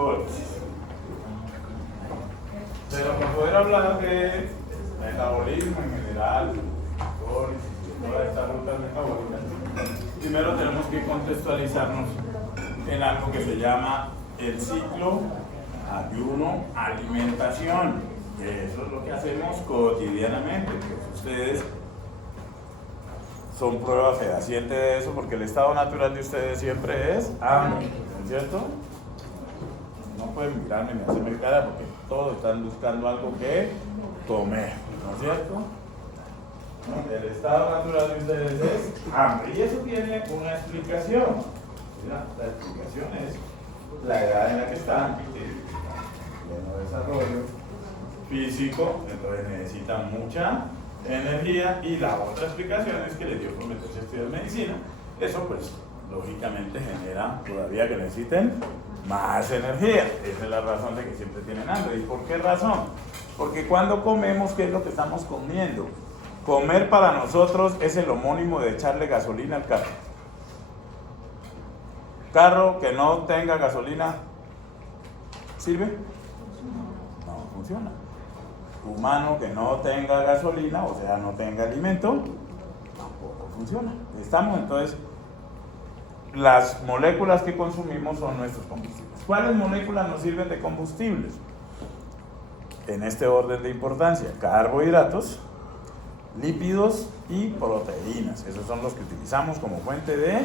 glicólisis. Pero para poder hablar de metabolismo en general, glicólisis y todas estas rutas metabólicas, primero tenemos que contextualizarnos en algo que se llama el ciclo ayuno-alimentación. Eso es lo que hacemos cotidianamente. Pues ustedes son prueba fehaciente de eso, porque el estado natural de ustedes siempre es hambre, ¿no es cierto? No pueden mirarme ni hacerme cara porque todos están buscando algo que comer, ¿no es cierto? El estado natural de ustedes es hambre, y eso tiene una explicación. Mira, la explicación es la edad en la que están, pleno desarrollo físico, entonces necesitan mucha energía, y la otra explicación es que les dio por meterse a estudiar medicina. Eso pues lógicamente genera todavía que necesiten más energía. Esa es la razón de que siempre tienen hambre. ¿Y por qué razón? Porque cuando comemos, ¿qué es lo que estamos comiendo? Comer para nosotros es el homónimo de echarle gasolina al carro. Carro que no tenga gasolina, ¿sirve? No funciona. Humano que no tenga gasolina, o sea, no tenga alimento, tampoco funciona. Estamos entonces, las moléculas que consumimos son nuestros combustibles. ¿Cuáles moléculas nos sirven de combustibles? En este orden de importancia: carbohidratos, lípidos y proteínas. Esos son los que utilizamos como fuente de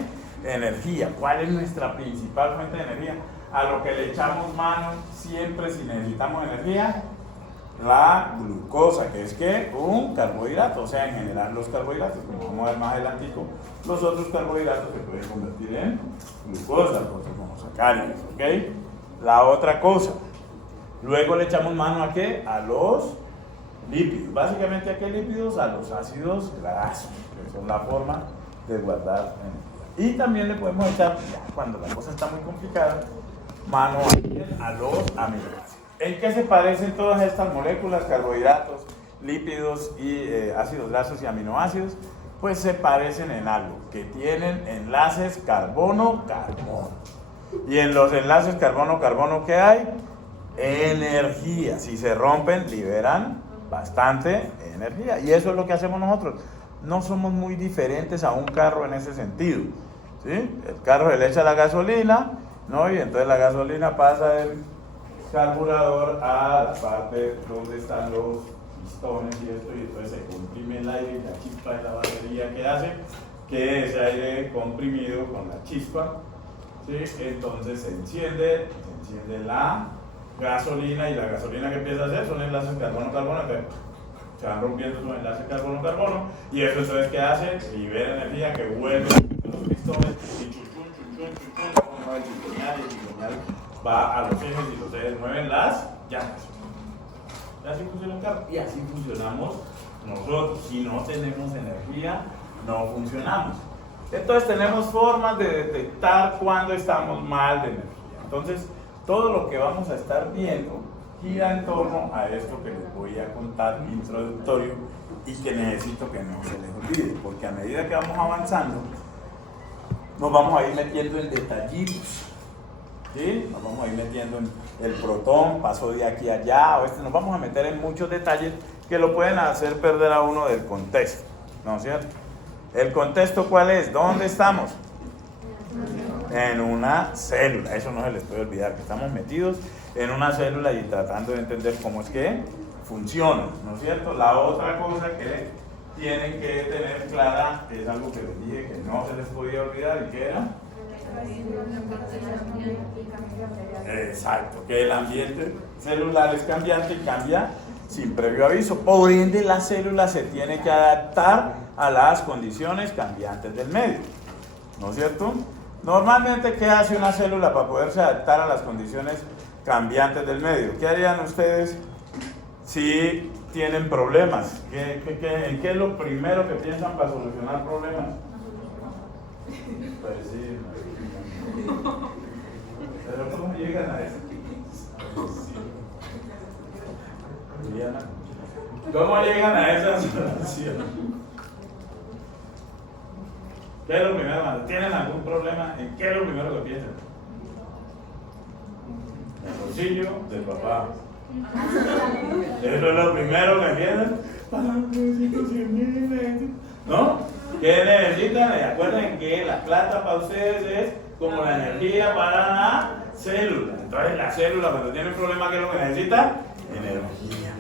energía. ¿Cuál es nuestra principal fuente de energía? A lo que le echamos mano siempre si necesitamos energía: la glucosa, que es que un carbohidrato. O sea, en general los carbohidratos, como vamos a ver más adelantico, los otros carbohidratos se pueden convertir en glucosa, cosas monosacáridas, ¿ok? La otra cosa, luego le echamos mano ¿a qué? A los lípidos. Básicamente, ¿a qué lípidos? A los ácidos grasos, que son la forma de guardar energía. Y también le podemos echar, ya cuando la cosa está muy complicada, mano a los aminoácidos. ¿En qué se parecen todas estas moléculas, carbohidratos, lípidos y ácidos grasos y aminoácidos? Pues se parecen en algo, que tienen enlaces carbono-carbono. Y en los enlaces carbono-carbono, ¿qué hay? Energía. Si se rompen, liberan bastante energía. Y eso es lo que hacemos nosotros. No somos muy diferentes a un carro en ese sentido, ¿sí? El carro se le echa la gasolina, ¿no? Y entonces la gasolina pasa del carburador a la parte donde están los pistones y esto, y entonces se comprime el aire y la chispa de la batería que hace que ese aire comprimido con la chispa, ¿sí? Entonces se enciende la gasolina, y la gasolina que empieza a hacer son enlaces carbono-carbono, que se van rompiendo esos enlaces carbono-carbono, y eso entonces ¿qué hace? Libera energía que vuelve a los pistones y chuchun, como el cigüeñal va a los ejes, y los ejes mueven las llantas. Y así funciona el carro, y así funcionamos nosotros. Si no tenemos energía, no funcionamos. Entonces tenemos formas de detectar cuando estamos mal de energía. Entonces todo lo que vamos a estar viendo gira en torno a esto que les voy a contar introductorio, y que necesito que no se les olvide, porque a medida que vamos avanzando nos vamos a ir metiendo en detallitos, ¿sí? Nos vamos a ir metiendo en el protón, pasó de aquí a allá, nos vamos a meter en muchos detalles que lo pueden hacer perder a uno del contexto, ¿no es cierto? ¿El contexto cuál es? ¿Dónde estamos? En una célula. Eso no se les puede olvidar, que estamos metidos en una célula y tratando de entender cómo es que funciona, ¿no es cierto? La otra cosa que tienen que tener clara es algo que les dije que no se les podía olvidar, ¿y qué era? Exacto, que el ambiente celular es cambiante y cambia sin previo aviso. Por ende, la célula se tiene que adaptar a las condiciones cambiantes del medio, ¿no es cierto? Normalmente, ¿qué hace una célula para poderse adaptar a las condiciones cambiantes del medio? ¿Qué harían ustedes si tienen problemas? ¿En qué es lo primero que piensan para solucionar problemas? Pues sí. Pero ¿cómo llegan a eso? ¿Cómo llegan a esa solución? ¿Qué es lo primero? ¿Tienen algún problema? ¿En qué es lo primero que piensan? bolsillo del papá. Eso es lo primero que empiezan. ¿No? ¿Qué necesitan? Acuerden que la plata para ustedes es como la energía para la célula. Entonces la célula cuando tiene un problema, ¿qué es lo que necesita? Energía.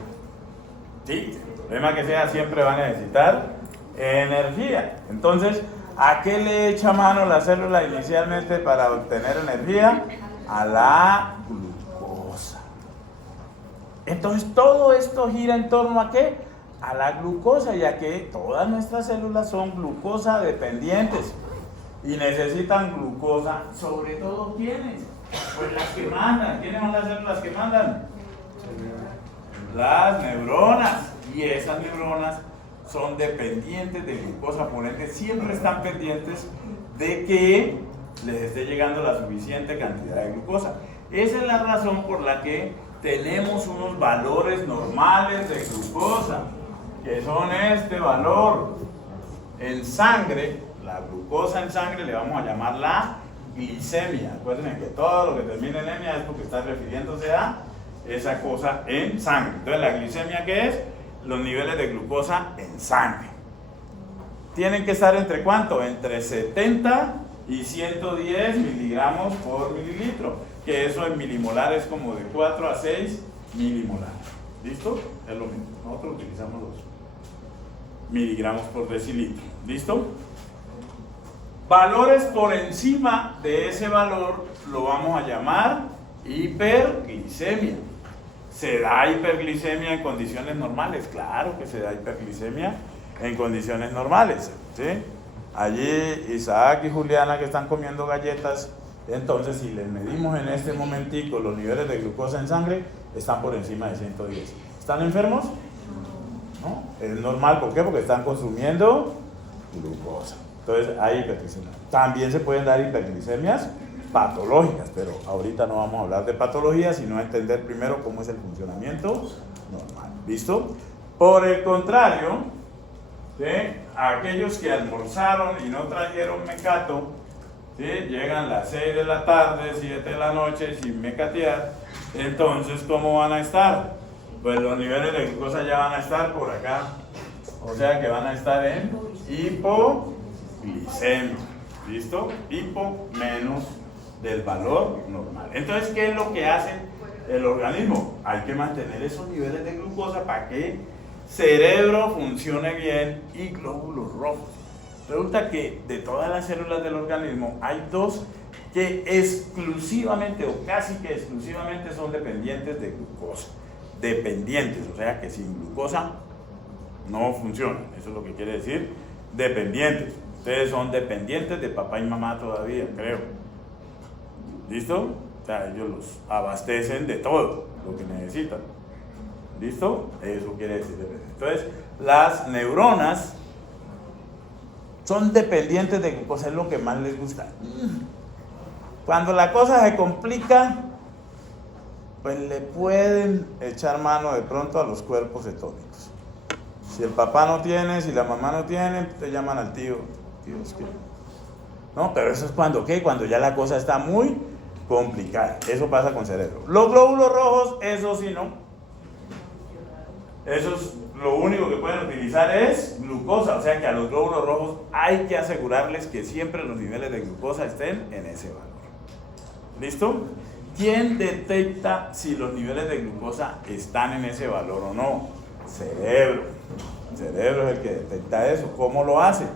¿Sí? El problema que sea siempre va a necesitar energía. Entonces, ¿a qué le echa mano la célula inicialmente para obtener energía? A la glucosa. Entonces todo esto gira en torno a ¿qué? A la glucosa, ya que todas nuestras células son glucosa dependientes y necesitan glucosa, sobre todo ¿quiénes? Pues las que mandan. ¿Quiénes son las células que mandan? Las neuronas, y esas neuronas son dependientes de glucosa, por ende siempre están pendientes de que les esté llegando la suficiente cantidad de glucosa. Esa es la razón por la que tenemos unos valores normales de glucosa, que son este valor en sangre. La glucosa en sangre le vamos a llamar la glicemia. Acuérdense que todo lo que termina en emia es porque está refiriéndose a esa cosa en sangre. Entonces, ¿la glicemia qué es? Los niveles de glucosa en sangre. Tienen que estar entre ¿cuánto? Entre 70 y 110 miligramos por mililitro, que eso en milimolar es como de 4 a 6 milimolar. ¿Listo? Es lo mismo. Nosotros utilizamos los miligramos por decilitro. ¿Listo? Valores por encima de ese valor lo vamos a llamar hiperglicemia. ¿Se da hiperglicemia en condiciones normales? Claro que se da hiperglicemia en condiciones normales, ¿sí? Allí Isaac y Juliana que están comiendo galletas, entonces si les medimos en este momentico los niveles de glucosa en sangre, están por encima de 110. ¿Están enfermos? ¿No? Es normal, ¿por qué? Porque están consumiendo glucosa. Entonces hay hiperglicemia. También se pueden dar hiperglicemias patológicas, pero ahorita no vamos a hablar de patologías, sino a entender primero cómo es el funcionamiento normal. ¿Listo? Por el contrario, ¿sí? Aquellos que almorzaron y no trajeron mecato, ¿sí? Llegan las 6 de la tarde, 7 de la noche sin mecatear, entonces ¿cómo van a estar? Pues los niveles de glucosa ya van a estar por acá, o sea que van a estar en hipoglicemia. ¿Listo? Hipo menos del valor normal. Entonces, ¿qué es lo que hace el organismo? Hay que mantener esos niveles de glucosa para que cerebro funcione bien y glóbulos rojos. Resulta que de todas las células del organismo hay dos que exclusivamente o casi que exclusivamente son dependientes de glucosa. Dependientes, o sea que sin glucosa no funcionan. Eso es lo que quiere decir dependientes. Ustedes son dependientes de papá y mamá todavía, creo. ¿Listo? O sea, ellos los abastecen de todo lo que necesitan. ¿Listo? Eso quiere decir dependiente. Entonces, las neuronas son dependientes de glucosa, es lo que más les gusta. Cuando la cosa se complica, pues le pueden echar mano de pronto a los cuerpos cetónicos. Si el papá no tiene, si la mamá no tiene, te llaman al tío. Tíos, ¿qué? No, pero eso es cuando, ¿qué? Cuando ya la cosa está muy complicada. Eso pasa con cerebro. Los glóbulos rojos, eso sí, ¿no? Esos lo único que pueden utilizar es glucosa, o sea que a los glóbulos rojos hay que asegurarles que siempre los niveles de glucosa estén en ese valor. ¿Listo? ¿Quién detecta si los niveles de glucosa están en ese valor o no? Cerebro. El cerebro es el que detecta eso. ¿Cómo lo hace?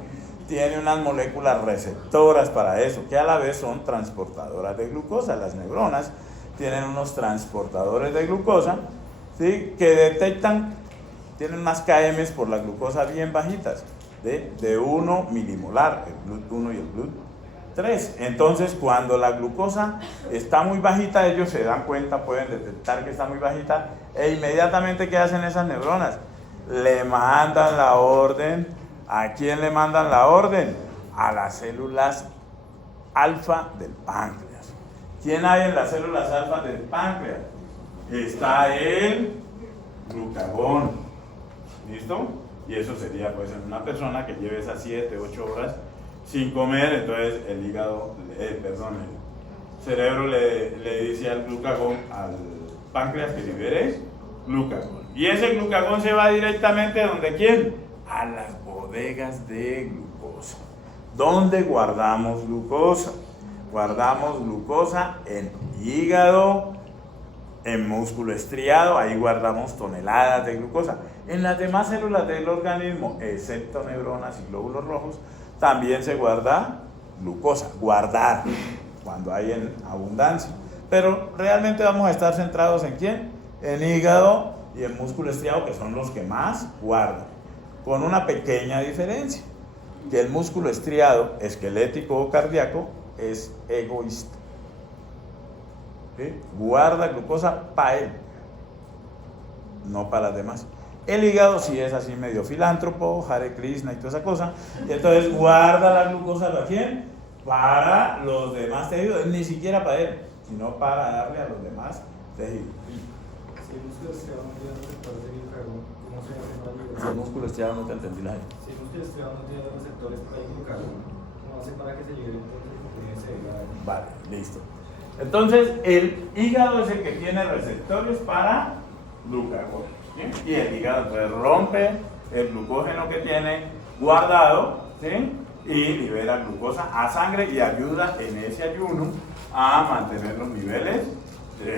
Tiene unas moléculas receptoras para eso, que a la vez son transportadoras de glucosa. Las neuronas tienen unos transportadores de glucosa, ¿sí? Que detectan, tienen unas KMs por la glucosa bien bajitas, de 1 milimolar, el GLUT1 y el GLUT3. Entonces, cuando la glucosa está muy bajita, ellos se dan cuenta, pueden detectar que está muy bajita, e inmediatamente, ¿qué hacen esas neuronas? Le mandan la orden. ¿A quién le mandan la orden? A las células alfa del páncreas. ¿Quién hay en las células alfa del páncreas? Está el glucagón. ¿Listo? Y eso sería pues en una persona que lleve esas 7, 8 horas sin comer, entonces el hígado, cerebro le dice al glucagón, al páncreas que libere glucagón. Y ese glucagón se va directamente a ¿donde quién? A las bodegas de glucosa. ¿Dónde guardamos glucosa? Guardamos glucosa en hígado, en músculo estriado, ahí guardamos toneladas de glucosa. En las demás células del organismo, excepto neuronas y glóbulos rojos, también se guarda glucosa. Guardar, cuando hay en abundancia. Pero realmente vamos a estar centrados ¿en quién? En hígado y en músculo estriado, que son los que más guardan. Con una pequeña diferencia, que el músculo estriado, esquelético o cardíaco, es egoísta. ¿Sí? Guarda glucosa para él, no para las demás. El hígado sí es así medio filántropo, Hare Krishna y toda esa cosa, y entonces guarda la glucosa ¿para quién? Para los demás tejidos, ni siquiera para él, sino para darle a los demás tejidos. Si el músculo estriado no tiene receptores de glucagón, ¿cómo se hace para liberar? Si el músculo estriado no te entendí la gente. Si el músculo estriado no tiene receptores para el glucagón, ¿cómo hace para que se libere entonces el contenido cerebral? Vale, listo. Entonces, el hígado es el que tiene receptores para glucagón. ¿Sí? Y el hígado entonces rompe el glucógeno que tiene guardado, ¿sí? Y libera glucosa a sangre y ayuda en ese ayuno a mantener los niveles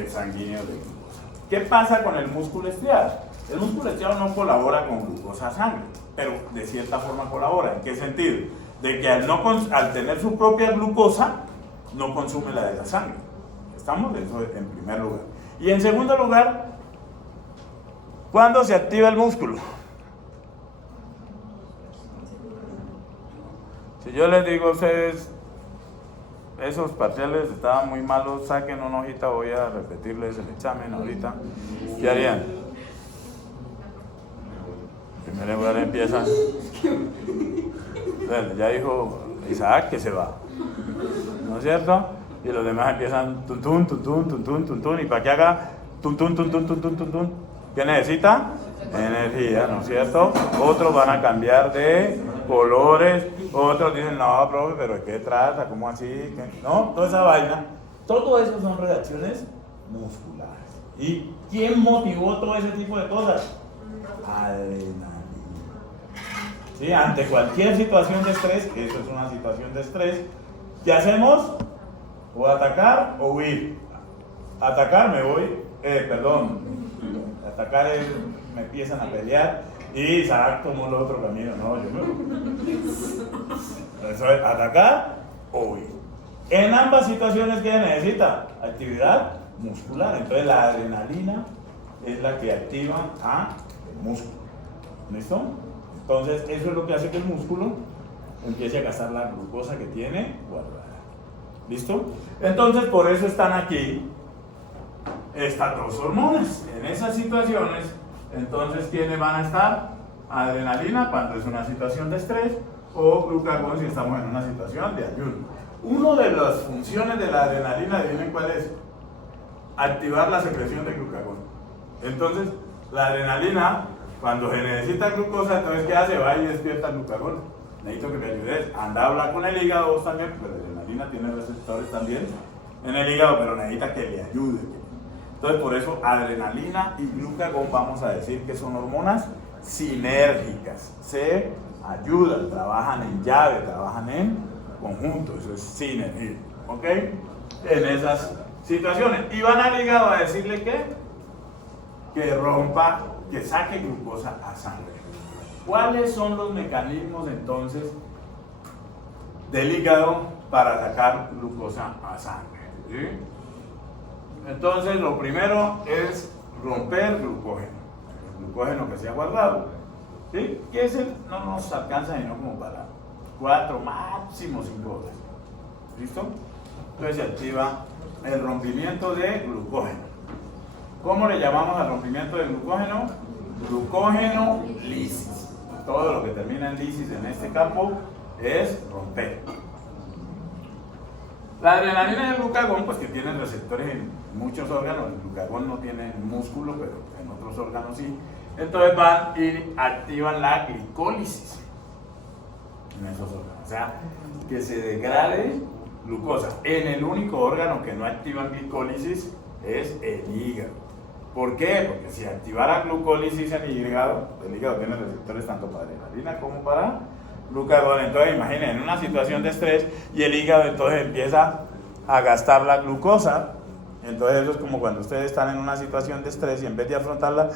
sanguíneos de glucosa. ¿Qué pasa con el músculo estriado? El músculo estriado no colabora con glucosa a sangre, pero de cierta forma colabora. ¿En qué sentido? De que al tener su propia glucosa, no consume la de la sangre. ¿Estamos? Eso en primer lugar. Y en segundo lugar, ¿cuándo se activa el músculo? Si yo les digo a ustedes, esos parciales estaban muy malos, saquen una hojita, voy a repetirles el examen ahorita. ¿Qué harían? En primer lugar empiezan. Bueno, ya dijo Isaac que se va, ¿no es cierto? Y los demás empiezan tuntún, tuntún, tuntún, tuntún, y para que haga tuntún, tuntún, tuntún, tuntún. ¿Qué necesita? Energía, ¿no es cierto? Otros van a cambiar de colores, otros dicen, no, profe, pero ¿qué trata? ¿Cómo así? ¿Qué? No, toda esa vaina. Todo eso son reacciones musculares. ¿Y quién motivó todo ese tipo de cosas? Adrenalina. ¿Sí? Ante cualquier situación de estrés, eso es una situación de estrés, ¿qué hacemos? O atacar o huir. Atacar me voy, atacar es, me empiezan a pelear y Isaac tomó el otro camino, no, yo me voy. Eso es atacar o huir. En ambas situaciones, ¿qué necesita? Actividad muscular. Entonces la adrenalina es la que activa al músculo. ¿Listo? Entonces eso es lo que hace que el músculo empiece a gastar la glucosa que tiene guardada. ¿Listo? Entonces por eso están aquí estas dos hormonas. En esas situaciones, entonces, ¿quiénes van a estar? Adrenalina cuando es una situación de estrés, o glucagón si estamos en una situación de ayuno. Una de las funciones de la adrenalina, adivinen cuál es: activar la secreción de glucagón. Entonces, la adrenalina, cuando se necesita glucosa, entonces ¿qué hace? Va y despierta el glucagón. Necesito que me ayudes. Anda a hablar con el hígado vos también, porque la adrenalina tiene receptores también en el hígado, pero necesita que le ayude. Entonces, por eso, adrenalina y glucagón vamos a decir que son hormonas sinérgicas. Se ayudan, trabajan en llave, trabajan en conjunto. Eso es sinergia. ¿Ok? En esas situaciones. Y van al hígado a decirle que rompa, que saque glucosa a sangre. ¿Cuáles son los mecanismos entonces del hígado para sacar glucosa a sangre? ¿Sí? Entonces lo primero es romper glucógeno, el glucógeno que se ha guardado. ¿Sí? Que ese no nos alcanza sino como para 4, máximo 5 horas. ¿Listo? Entonces se activa el rompimiento de glucógeno. ¿Cómo le llamamos al rompimiento de glucógeno? Glucógeno lisis. Todo lo que termina en lisis en este campo es romper. La adrenalina y el glucagón, pues que tienen receptores en muchos órganos. El glucagón no tiene músculo, pero en otros órganos sí. Entonces van y activan la glicólisis en esos órganos. O sea, que se degrade glucosa. En el único órgano que no activa glicólisis es el hígado. ¿Por qué? Porque si activara glucólisis en el hígado tiene receptores tanto para adrenalina como para glucagón. Entonces imaginen, en una situación de estrés y el hígado entonces empieza a gastar la glucosa. Entonces eso es como cuando ustedes están en una situación de estrés y en vez de afrontarla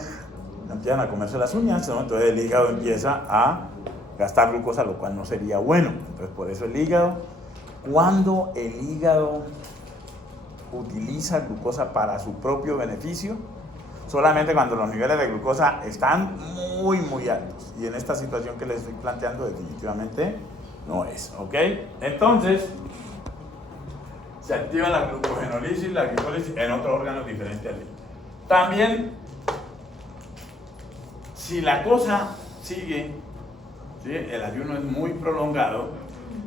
empiezan a comerse las uñas, ¿no? Entonces el hígado empieza a gastar glucosa, lo cual no sería bueno. Entonces por eso el hígado, cuando el hígado utiliza glucosa para su propio beneficio, solamente cuando los niveles de glucosa están muy altos. Y en esta situación que les estoy planteando definitivamente no es, ¿ok? Entonces se activa la glucogenólisis, la glicólisis en otros órganos diferentes al hígado. También, si la cosa sigue, ¿sí? El ayuno es muy prolongado,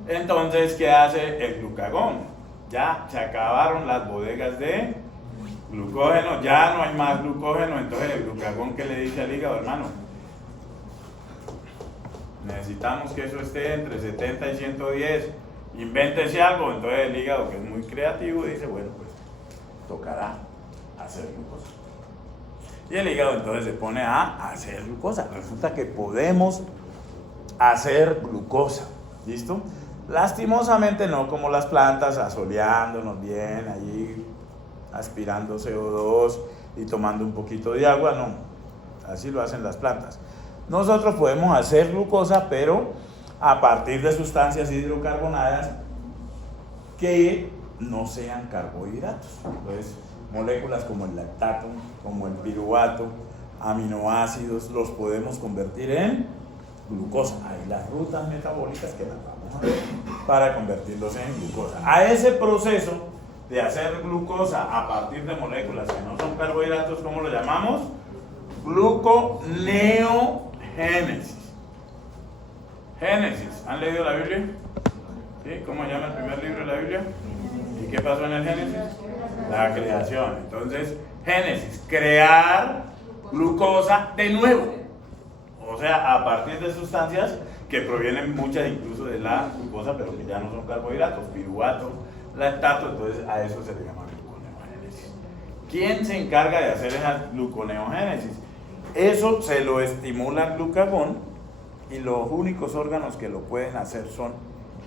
entonces ¿qué hace el glucagón? Ya se acabaron las bodegas de glucógeno, ya no hay más glucógeno. Entonces el glucagón, ¿qué le dice al hígado, hermano? Necesitamos que eso esté entre 70 y 110, invéntese algo. Entonces el hígado, que es muy creativo, dice, bueno, pues tocará hacer glucosa. Y el hígado entonces se pone a hacer glucosa. Resulta que podemos hacer glucosa, ¿listo? Lastimosamente no como las plantas, asoleándonos bien, allí aspirando CO2 y tomando un poquito de agua, no, así lo hacen las plantas. Nosotros podemos hacer glucosa, pero a partir de sustancias hidrocarbonadas que no sean carbohidratos. Entonces, moléculas como el lactato, como el piruvato, aminoácidos, los podemos convertir en glucosa. Hay las rutas metabólicas que las vamos a ver para convertirlos en glucosa. A ese proceso de hacer glucosa a partir de moléculas que no son carbohidratos, ¿cómo lo llamamos? Gluconeogénesis. Génesis, ¿han leído la Biblia? ¿Sí? ¿Cómo se llama el primer libro de la Biblia? ¿Y qué pasó en el Génesis? La creación. Entonces, Génesis, crear glucosa de nuevo. O sea, a partir de sustancias que provienen muchas incluso de la glucosa, pero que ya no son carbohidratos, piruvato, lactato, entonces a eso se le llama gluconeogénesis. ¿Quién se encarga de hacer esa gluconeogénesis? Eso se lo estimula el glucagón y los únicos órganos que lo pueden hacer son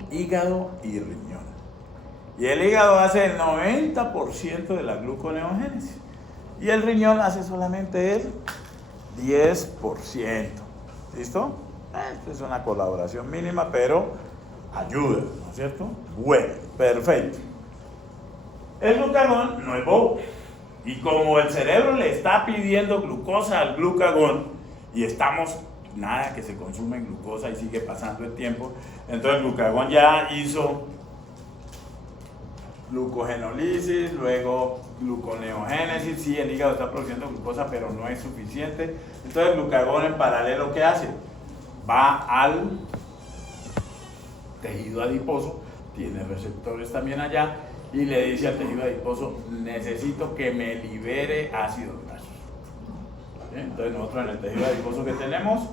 hígado y riñón. Y el hígado hace el 90% de la gluconeogénesis y el riñón hace solamente el 10%. ¿Listo? Esto es una colaboración mínima, pero ayuda, ¿no es cierto? Bueno, perfecto. El glucagón no es bobo. Y como el cerebro le está pidiendo glucosa al glucagón y estamos, nada que se consume glucosa y sigue pasando el tiempo, entonces el glucagón ya hizo glucogenólisis, luego gluconeogénesis, sí, el hígado está produciendo glucosa, pero no es suficiente. Entonces el glucagón en paralelo, ¿qué hace? Va al tejido adiposo, tiene receptores también allá, y le dice al tejido adiposo, necesito que me libere ácidos grasos. ¿Sí? Entonces nosotros en el tejido adiposo que tenemos,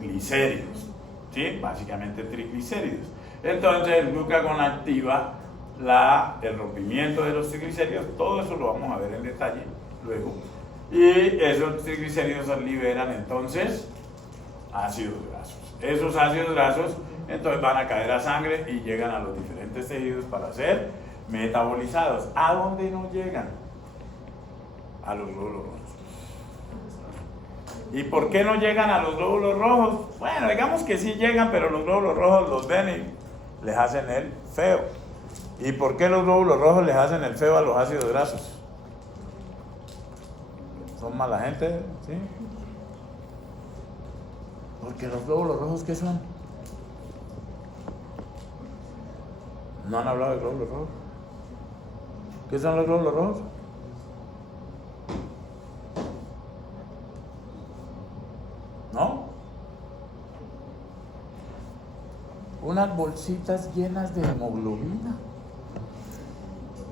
glicéridos, ¿sí? Básicamente triglicéridos. Entonces el glucagón activa el rompimiento de los triglicéridos, todo eso lo vamos a ver en detalle luego, y esos triglicéridos liberan entonces ácidos grasos. Esos ácidos grasos entonces van a caer a sangre y llegan a los diferentes tejidos para ser metabolizados. ¿A dónde no llegan? A los glóbulos rojos. ¿Y por qué no llegan a los glóbulos rojos? Bueno, digamos que sí llegan, pero los glóbulos rojos los ven y les hacen el feo. ¿Y por qué los glóbulos rojos les hacen el feo a los ácidos grasos? ¿Son mala gente? ¿Sí? Porque los glóbulos rojos, ¿qué son? ¿No han hablado de glóbulos rojos? ¿Qué son los glóbulos rojos? ¿No? Unas bolsitas llenas de hemoglobina.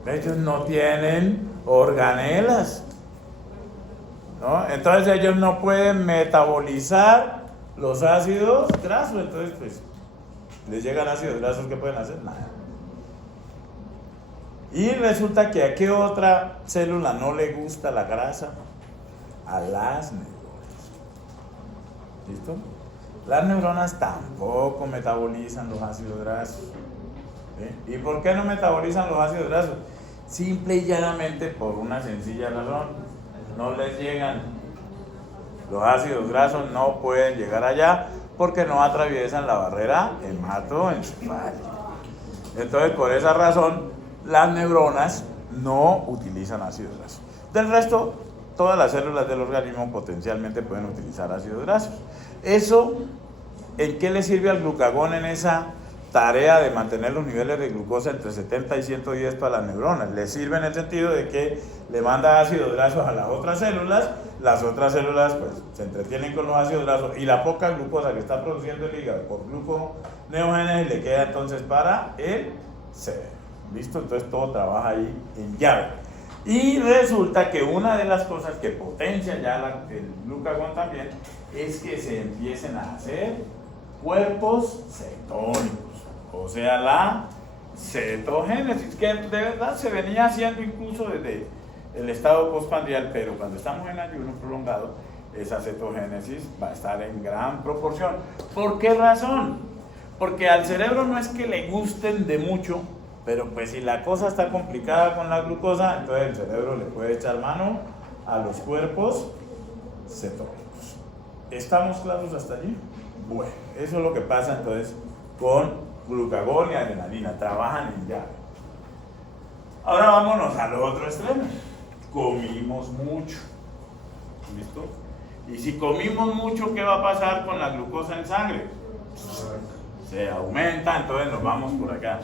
Ellos no tienen organelas, ¿no? Entonces ellos no pueden metabolizar los ácidos grasos. Entonces, pues, les llegan ácidos grasos, ¿qué pueden hacer? Nada. Y resulta que a qué otra célula no le gusta la grasa, a las neuronas. ¿Listo? Las neuronas tampoco metabolizan los ácidos grasos. ¿Sí? ¿Y por qué no metabolizan los ácidos grasos? Simple y llanamente por una sencilla razón: no les llegan. Los ácidos grasos no pueden llegar allá porque no atraviesan la barrera hematoencefálica. Entonces, por esa razón, las neuronas no utilizan ácidos grasos. Del resto, todas las células del organismo potencialmente pueden utilizar ácidos grasos. Eso, ¿en qué le sirve al glucagón en esa tarea de mantener los niveles de glucosa entre 70 y 110 para las neuronas? Le sirve en el sentido de que le manda ácidos grasos a las otras células pues se entretienen con los ácidos grasos y la poca glucosa que está produciendo el hígado por gluconeogénesis le queda entonces para el cerebro. ¿Listo? Entonces todo trabaja ahí en llave. Y resulta que una de las cosas que potencia ya el glucagón también es que se empiecen a hacer cuerpos cetónicos, o sea, la cetogénesis, que de verdad se venía haciendo incluso desde el estado postprandial, pero cuando estamos en ayuno prolongado, esa cetogénesis va a estar en gran proporción. ¿Por qué razón? Porque al cerebro no es que le gusten de mucho, pero pues si la cosa está complicada con la glucosa, entonces el cerebro le puede echar mano a los cuerpos cetónicos. ¿Estamos claros hasta allí? Bueno, eso es lo que pasa entonces con glucagón y adrenalina, trabajan en llave. Ahora vámonos al otro extremo. Comimos mucho. ¿Listo? Y si comimos mucho, ¿qué va a pasar con la glucosa en sangre? Se aumenta, entonces nos vamos por acá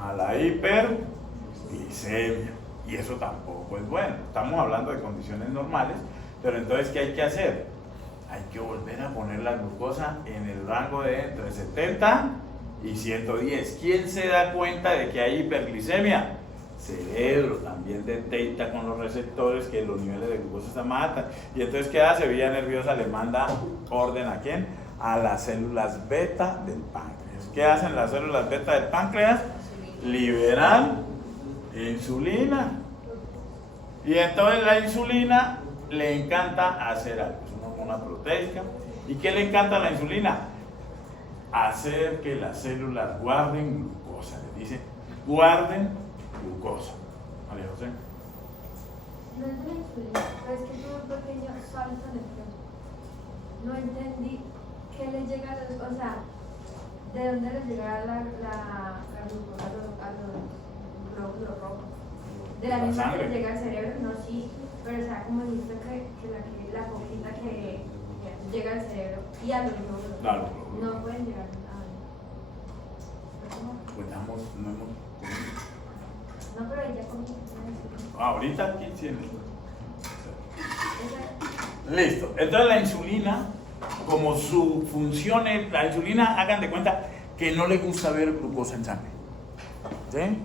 a la hiperglicemia, y eso tampoco es bueno. Estamos hablando de condiciones normales, pero entonces ¿qué hay que hacer? Hay que volver a poner la glucosa en el rango de entre 70 y 110. ¿Quién se da cuenta de que hay hiperglicemia? Cerebro también detecta con los receptores que los niveles de glucosa están más altos, y entonces ¿qué hace? Vía nerviosa le manda orden ¿a quién? A las células beta del páncreas. ¿Qué hacen las células beta del páncreas? Liberan insulina, y entonces la insulina le encanta hacer algo, es una hormona proteica. ¿Y qué le encanta a la insulina? Hacer que las células guarden glucosa. Le dice, guarden glucosa. María José. No es la insulina, pero es que tuve un pequeño salto en el tiempo. No entendí qué le llega a los, o sea, de dónde les llega la glucosa a los glóbulos rojos. De la misma que les llega al cerebro, no, sí, pero o sea, como dijiste que la poquita que llega al cerebro y a los glóbulos, Claro, no pueden llegar a pues no hemos no, pero ya comí. ahorita aquí tiene. Listo. Entonces la insulina, como su función es, la insulina, hagan de cuenta que no le gusta ver glucosa en sangre. ¿Sí?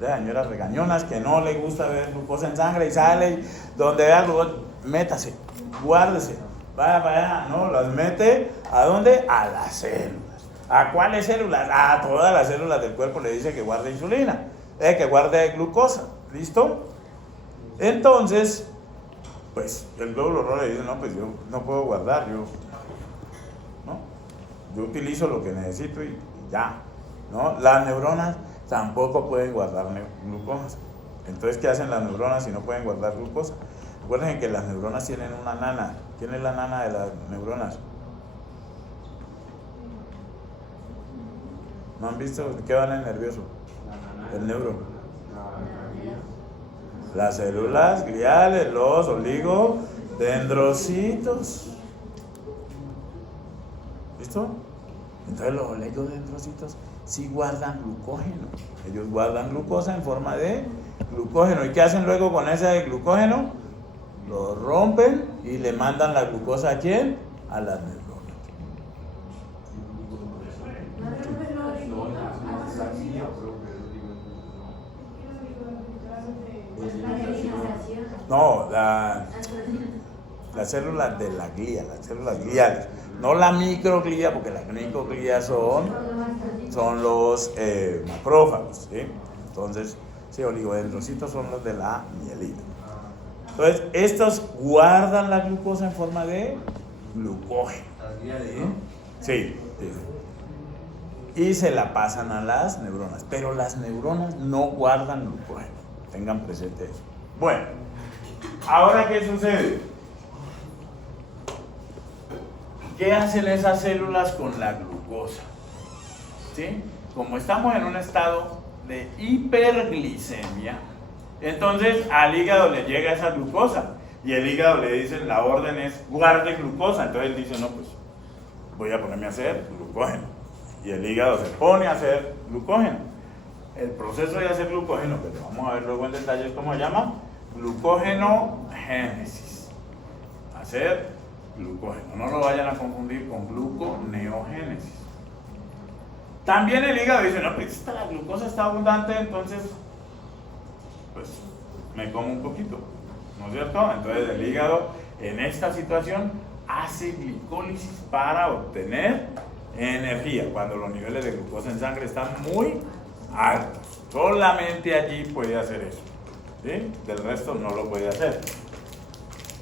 De señoras regañonas que no le gusta ver glucosa en sangre y sale y donde vea glucosa, métase, guárdese, vaya, no, las mete ¿a dónde? A las células. ¿A cuáles células? A todas las células del cuerpo le dice que guarde insulina, que guarde glucosa. ¿Listo? Entonces, pues el glóbulo rojo le dice, no, pues yo no puedo guardar, yo utilizo lo que necesito y ya, ¿no? Las neuronas tampoco pueden guardar glucosa. Entonces, ¿qué hacen las neuronas si no pueden guardar glucosa? Recuerden que las neuronas tienen una nana. ¿Quién es la nana de las neuronas? ¿No han visto qué van en nervioso? El neuro. Las células gliales, los oligodendrocitos. ¿Listo? Entonces los oligodendrocitos sí guardan glucógeno. Ellos guardan glucosa en forma de glucógeno. ¿Y qué hacen luego con ese glucógeno? Lo rompen y le mandan la glucosa ¿a quién? A las neuronas. No, las células de la glía, las células gliales. No la microglía, porque las microglías son los macrófagos, ¿sí? Entonces, sí, oligodendrocitos son los de la mielina. Entonces, estos guardan la glucosa en forma de glucógeno. Sí, sí. Y se la pasan a las neuronas. Pero las neuronas no guardan glucógeno. Tengan presente eso. Bueno, ahora ¿qué sucede? ¿Qué hacen esas células con la glucosa? ¿Sí? Como estamos en un estado de hiperglicemia, entonces al hígado le llega esa glucosa y el hígado le dice, la orden es guarde glucosa. Entonces él dice, no, pues voy a ponerme a hacer glucógeno. Y el hígado se pone a hacer glucógeno. El proceso de hacer glucógeno, que lo vamos a ver luego en detalle cómo se llama, glucogenogénesis. Hacer glucógeno. No lo vayan a confundir con gluconeogénesis. También el hígado dice, no, pues la glucosa está abundante, entonces, pues, me como un poquito, ¿no es cierto? Entonces el hígado, en esta situación, hace glicólisis para obtener energía, cuando los niveles de glucosa en sangre están muy altos. Solamente allí puede hacer eso, ¿sí? Del resto no lo puede hacer.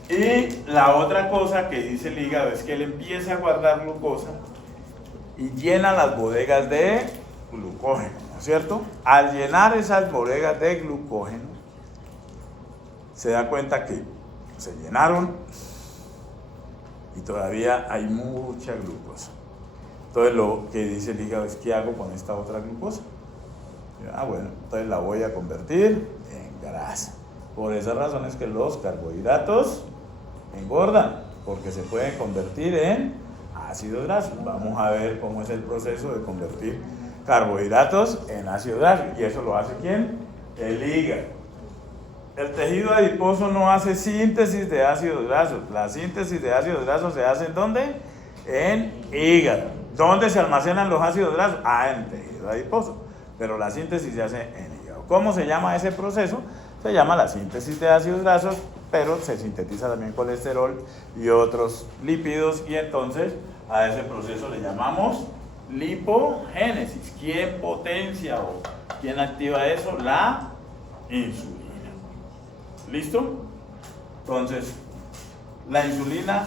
Y la otra cosa que dice el hígado es que él empieza a guardar glucosa y llena las bodegas de glucógeno, ¿no es cierto? Al llenar esas bodegas de glucógeno, se da cuenta que se llenaron y todavía hay mucha glucosa. Entonces lo que dice el hígado es, ¿qué hago con esta otra glucosa? Bueno, entonces la voy a convertir en grasa. Por esa razón es que los carbohidratos engordan, porque se pueden convertir en ácidos grasos. Vamos a ver cómo es el proceso de convertir carbohidratos en ácidos grasos. ¿Y eso lo hace quién? El hígado. El tejido adiposo no hace síntesis de ácidos grasos. La síntesis de ácidos grasos se hace ¿en dónde? En hígado. ¿Dónde se almacenan los ácidos grasos? En el tejido adiposo. Pero la síntesis se hace en hígado. ¿Cómo se llama ese proceso? Se llama la síntesis de ácidos grasos, pero se sintetiza también colesterol y otros lípidos, y entonces a ese proceso le llamamos lipogénesis. ¿Quién potencia o quién activa eso? La insulina. ¿Listo? Entonces, la insulina,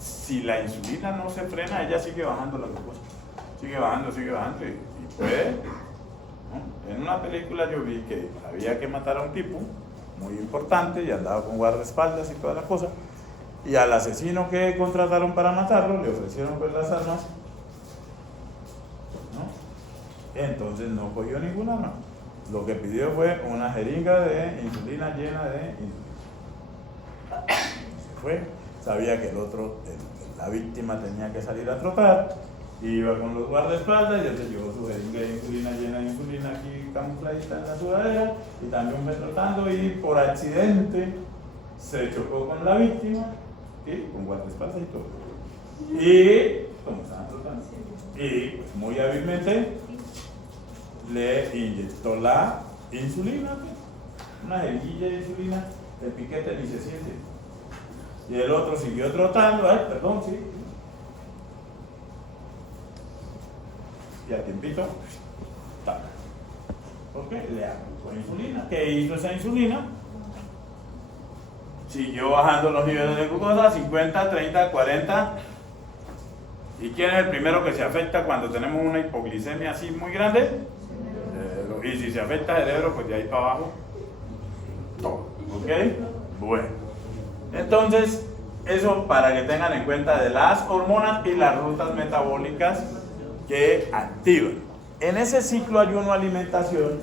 si la insulina no se frena, ella sigue bajando la glucosa. Sigue bajando y puede, ¿no? En una película yo vi que había que matar a un tipo muy importante y andaba con guardaespaldas y toda la cosa, y al asesino que contrataron para matarlo le ofrecieron pues las armas, ¿no? Entonces no cogió ninguna arma. Lo que pidió fue una jeringa de insulina llena de insulina. Se fue, sabía que el otro, la víctima, tenía que salir a trotar, iba con los guardaespaldas y él se llevó su jeringa de insulina llena de insulina aquí camufladita en la sudadera, y también fue trotando y por accidente se chocó con la víctima, ¿sí? Con guardaespaldas y todo. Y, como estaban trotando, y pues muy hábilmente le inyectó la insulina, una jeringuilla de insulina, el piquete ni se siente. Y el otro siguió trotando, sí. Y al tiempito, tal. ¿Por qué? Le aplicó insulina. ¿Qué hizo esa insulina? Siguió bajando los niveles de glucosa, 50, 30, 40. ¿Y quién es el primero que se afecta cuando tenemos una hipoglicemia así muy grande? Y si se afecta el cerebro, pues de ahí para abajo, todo. ¿Ok? Bueno. Entonces, eso para que tengan en cuenta de las hormonas y las rutas metabólicas que activan. En ese ciclo ayuno-alimentación,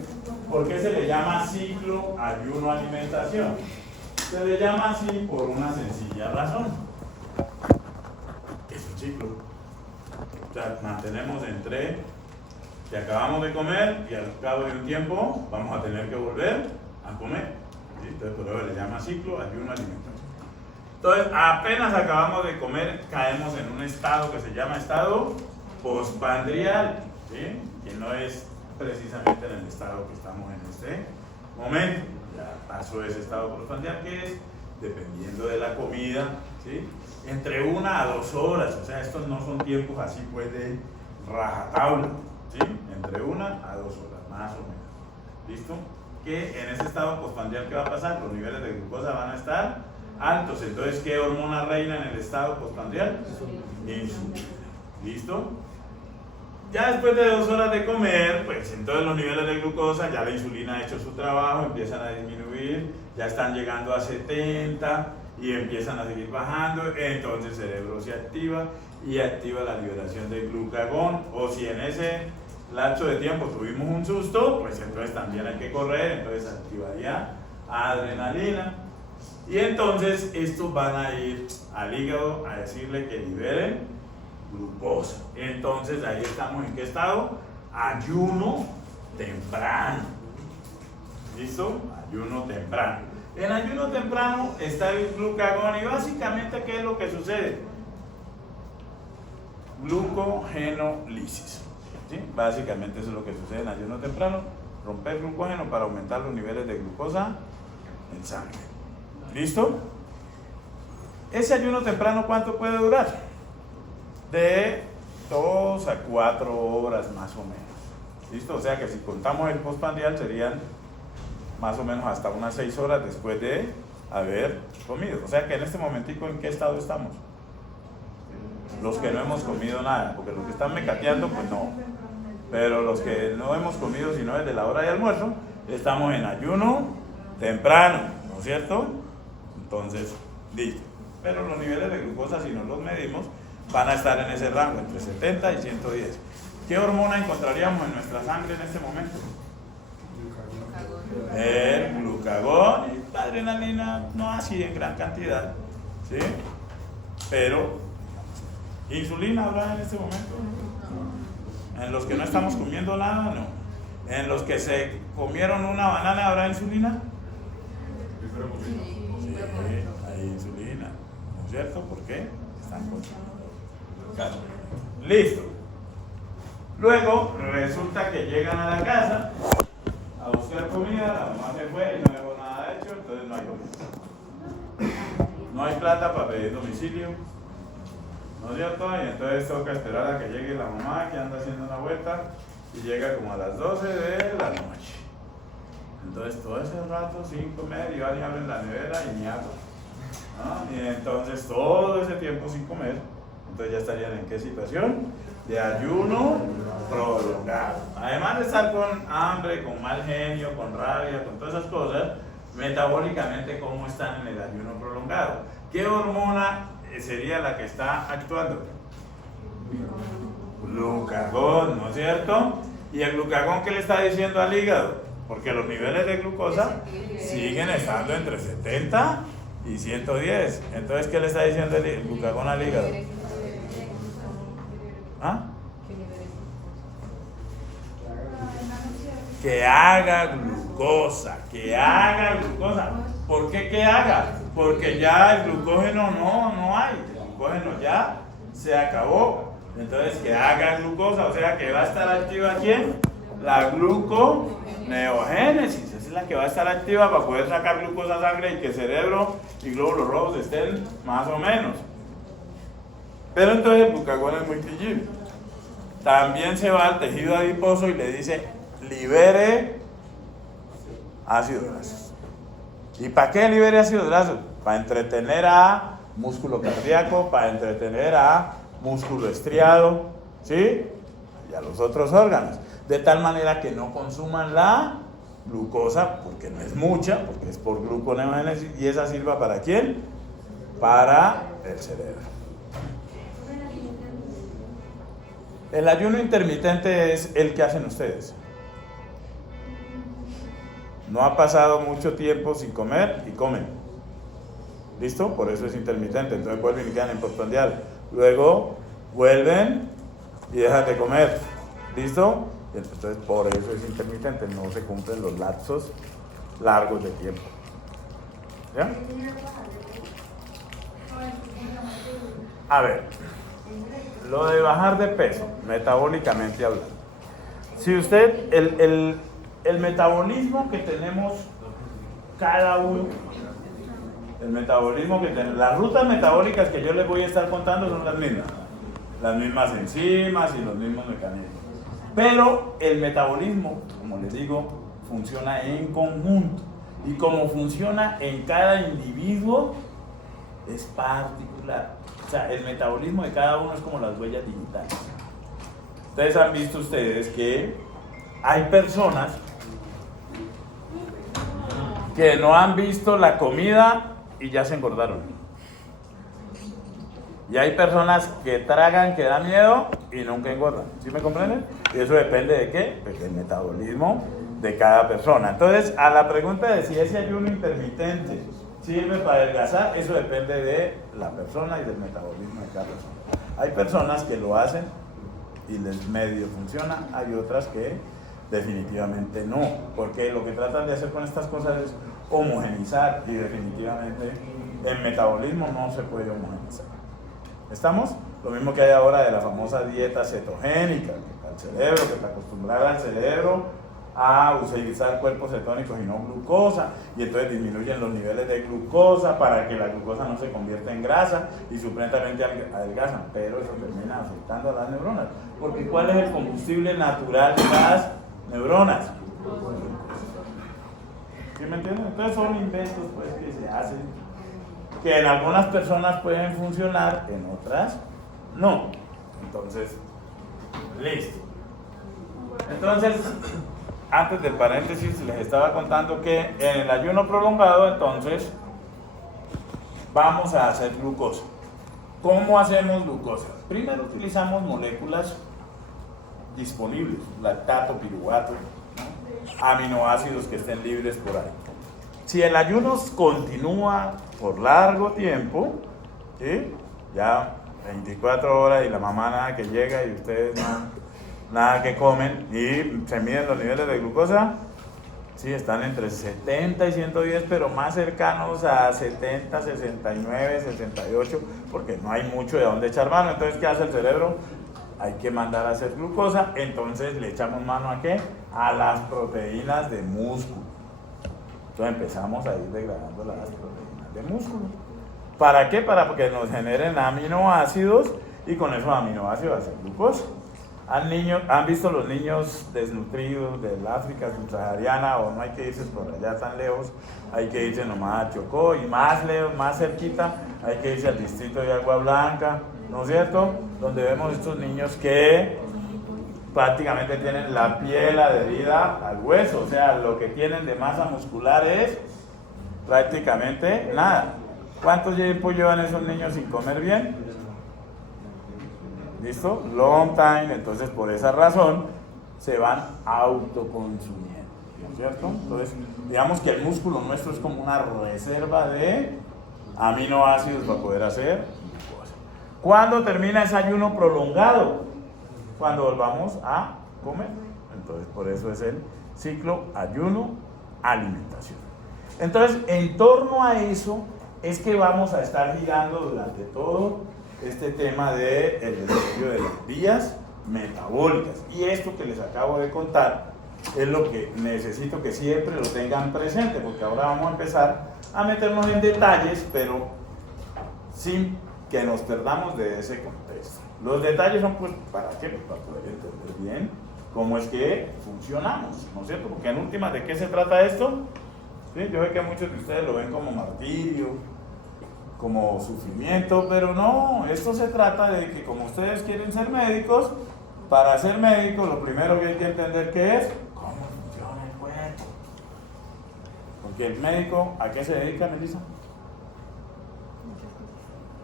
¿por qué se le llama ciclo ayuno-alimentación? Se le llama así por una sencilla razón. Es un ciclo. O sea, mantenemos entre que acabamos de comer y al cabo de un tiempo vamos a tener que volver a comer. ¿Sí? Entonces, por eso le llama ciclo ayuno-alimentación. Entonces, apenas acabamos de comer, caemos en un estado que se llama estado postpandrial, ¿sí? Que no es precisamente en el estado que estamos en este momento. Ya pasó ese estado postpandrial, que es, dependiendo de la comida, ¿sí? Entre 1 a 2 horas. O sea, estos no son tiempos así pues de rajatabla, ¿sí? Entre 1 a 2 horas, más o menos. ¿Listo? Que en ese estado postprandial, ¿qué va a pasar? Los niveles de glucosa van a estar altos. Entonces, ¿qué hormona reina en el estado postprandial? Insulina. ¿Listo? Ya después de 2 horas de comer, pues entonces los niveles de glucosa, ya la insulina ha hecho su trabajo, empiezan a disminuir, ya están llegando a 70 y empiezan a seguir bajando, entonces el cerebro se activa y activa la liberación de glucagón, o si en ese lapso de tiempo tuvimos un susto, pues entonces también hay que correr, entonces activaría adrenalina. Y entonces estos van a ir al hígado a decirle que liberen glucosa. Entonces ahí estamos en qué estado? Ayuno temprano. ¿Listo? Ayuno temprano. En ayuno temprano está el glucagón y básicamente ¿qué es lo que sucede? Glucogenolisis. ¿Sí? Básicamente eso es lo que sucede en ayuno temprano, romper glucógeno para aumentar los niveles de glucosa en sangre. ¿Listo? Ese ayuno temprano, ¿cuánto puede durar? De 2 a 4 horas más o menos. ¿Listo? O sea que si contamos el postprandial serían más o menos hasta unas 6 horas después de haber comido. O sea que en este momentico, ¿en qué estado estamos? Los que no hemos comido nada, porque los que están mecateando, pues no. Pero los que no hemos comido sino desde la hora de almuerzo, estamos en ayuno temprano, ¿no es cierto? Entonces, listo. Pero los niveles de glucosa, si no los medimos, van a estar en ese rango, entre 70 y 110. ¿Qué hormona encontraríamos en nuestra sangre en este momento? El glucagón y la adrenalina, no así en gran cantidad, ¿sí? Pero, ¿insulina habrá en este momento? En los que no estamos comiendo nada, no. En los que se comieron una banana, ¿habrá insulina? Sí, hay insulina, ¿no es cierto? ¿Por qué? Están consumiendo. Listo. Luego resulta que llegan a la casa a buscar comida, la mamá se fue y no dejó nada hecho, entonces no hay comida. No hay plata para pedir domicilio, ¿no es cierto? Y entonces toca esperar a que llegue la mamá que anda haciendo una vuelta y llega como a las 12 de la noche. Entonces todo ese rato sin comer y van y abren la nevera y ni agua, ¿no? Y entonces todo ese tiempo sin comer, entonces ya estarían en qué situación? De ayuno prolongado. Además de estar con hambre, con mal genio, con rabia, con todas esas cosas, metabólicamente, ¿cómo están en el ayuno prolongado? ¿Qué hormona sería la que está actuando? Glucagón, ¿no es cierto? ¿Y el glucagón qué le está diciendo al hígado? Porque los niveles de glucosa siguen estando entre 70 y 110. Entonces, ¿qué le está diciendo el glucagón al hígado? ¿Ah? Que haga glucosa, que haga glucosa. ¿Por qué que haga? Porque ya el glucógeno no hay, el glucógeno ya se acabó. Entonces que haga glucosa, o sea que va a estar activa ¿quién? La gluconeogénesis, esa es la que va a estar activa para poder sacar glucosa a sangre y que el cerebro y glóbulos rojos estén más o menos. Pero entonces el glucagón es muy pillín. También se va al tejido adiposo y le dice, libere ácidos grasos. ¿Y para qué libere ácidos grasos? Para entretener a músculo cardíaco, para entretener a músculo estriado, ¿sí? Y a los otros órganos. De tal manera que no consuman la glucosa, porque no es mucha, porque es por gluconeogénesis, y esa sirva ¿para quién? Para el cerebro. El ayuno intermitente es el que hacen ustedes. No ha pasado mucho tiempo sin comer y comen. ¿Listo? Por eso es intermitente. Entonces vuelven y quedan en postprandial. Luego vuelven y dejan de comer. ¿Listo? Entonces por eso es intermitente. No se cumplen los lapsos largos de tiempo. ¿Ya? A ver. Lo de bajar de peso, metabólicamente hablando. Si usted, el metabolismo que tenemos cada uno, las rutas metabólicas que yo les voy a estar contando son las mismas enzimas y los mismos mecanismos. Pero el metabolismo, como les digo, funciona en conjunto. Y como funciona en cada individuo, es particular. O sea, el metabolismo de cada uno es como las huellas digitales. Ustedes han visto ustedes que hay personas que no han visto la comida y ya se engordaron. Y hay personas que tragan, que da miedo y nunca engordan. ¿Sí me comprenden? Y eso depende de qué? Pues del metabolismo de cada persona. Entonces, a la pregunta de si ese ayuno intermitente sirve para adelgazar, eso depende de la persona y del metabolismo de cada persona. Hay personas que lo hacen y les medio funciona, hay otras que definitivamente no, porque lo que tratan de hacer con estas cosas es homogenizar y definitivamente el metabolismo no se puede homogenizar. ¿Estamos? Lo mismo que hay ahora de la famosa dieta cetogénica, que al cerebro, que está acostumbrada al cerebro a utilizar cuerpos cetónicos y no glucosa, y entonces disminuyen los niveles de glucosa para que la glucosa no se convierta en grasa y supremamente adelgazan, pero eso termina afectando a las neuronas, porque ¿cuál es el combustible natural de las neuronas? ¿Sí me entienden? Entonces son inventos pues que se hacen, que en algunas personas pueden funcionar, en otras no. Entonces, listo. Entonces, antes del paréntesis les estaba contando que en el ayuno prolongado entonces vamos a hacer glucosa. ¿Cómo hacemos glucosa? Primero utilizamos moléculas disponibles, lactato, piruvato, ¿no? Aminoácidos que estén libres por ahí. Si el ayuno continúa por largo tiempo, ¿sí? Ya 24 horas y la mamá nada que llega y ustedes nada que comen y se miden los niveles de glucosa, sí, están entre 70 y 110, pero más cercanos a 70, 69, 68, porque no hay mucho de dónde echar mano. Entonces, ¿qué hace el cerebro? Hay que mandar a hacer glucosa, entonces le echamos mano ¿a qué? A las proteínas de músculo. Entonces empezamos a ir degradando las proteínas de músculo. ¿Para qué? Para que nos generen aminoácidos y con esos aminoácidos hacer glucosa. ¿Han visto los niños desnutridos del África subsahariana? O no hay que irse por allá tan lejos, hay que irse nomás a Chocó y más lejos, más cerquita, hay que irse al distrito de Agua Blanca, ¿no es cierto? Donde vemos estos niños que prácticamente tienen la piel adherida al hueso, o sea, lo que tienen de masa muscular es prácticamente nada. ¿Cuánto tiempo llevan esos niños sin comer bien? ¿Listo? Long time. Entonces, por esa razón, se van autoconsumiendo, ¿no es cierto? Entonces, digamos que el músculo nuestro es como una reserva de aminoácidos para poder hacer glucosa. ¿Cuándo termina ese ayuno prolongado? Cuando volvamos a comer. Entonces, por eso es el ciclo ayuno-alimentación. Entonces, en torno a eso es que vamos a estar girando durante todo este tema del desarrollo de las vías metabólicas. Y esto que les acabo de contar es lo que necesito que siempre lo tengan presente, porque ahora vamos a empezar a meternos en detalles, pero sin que nos perdamos de ese contexto. Los detalles son pues, ¿para qué? Pues para poder entender bien cómo es que funcionamos, ¿no es cierto? Porque en últimas, ¿de qué se trata esto? ¿Sí? Yo sé que muchos de ustedes lo ven como martirio, como sufrimiento, pero no, esto se trata de que como ustedes quieren ser médicos, para ser médicos lo primero que hay que entender que es cómo funciona el cuerpo. Porque el médico, ¿a qué se dedica, Melissa?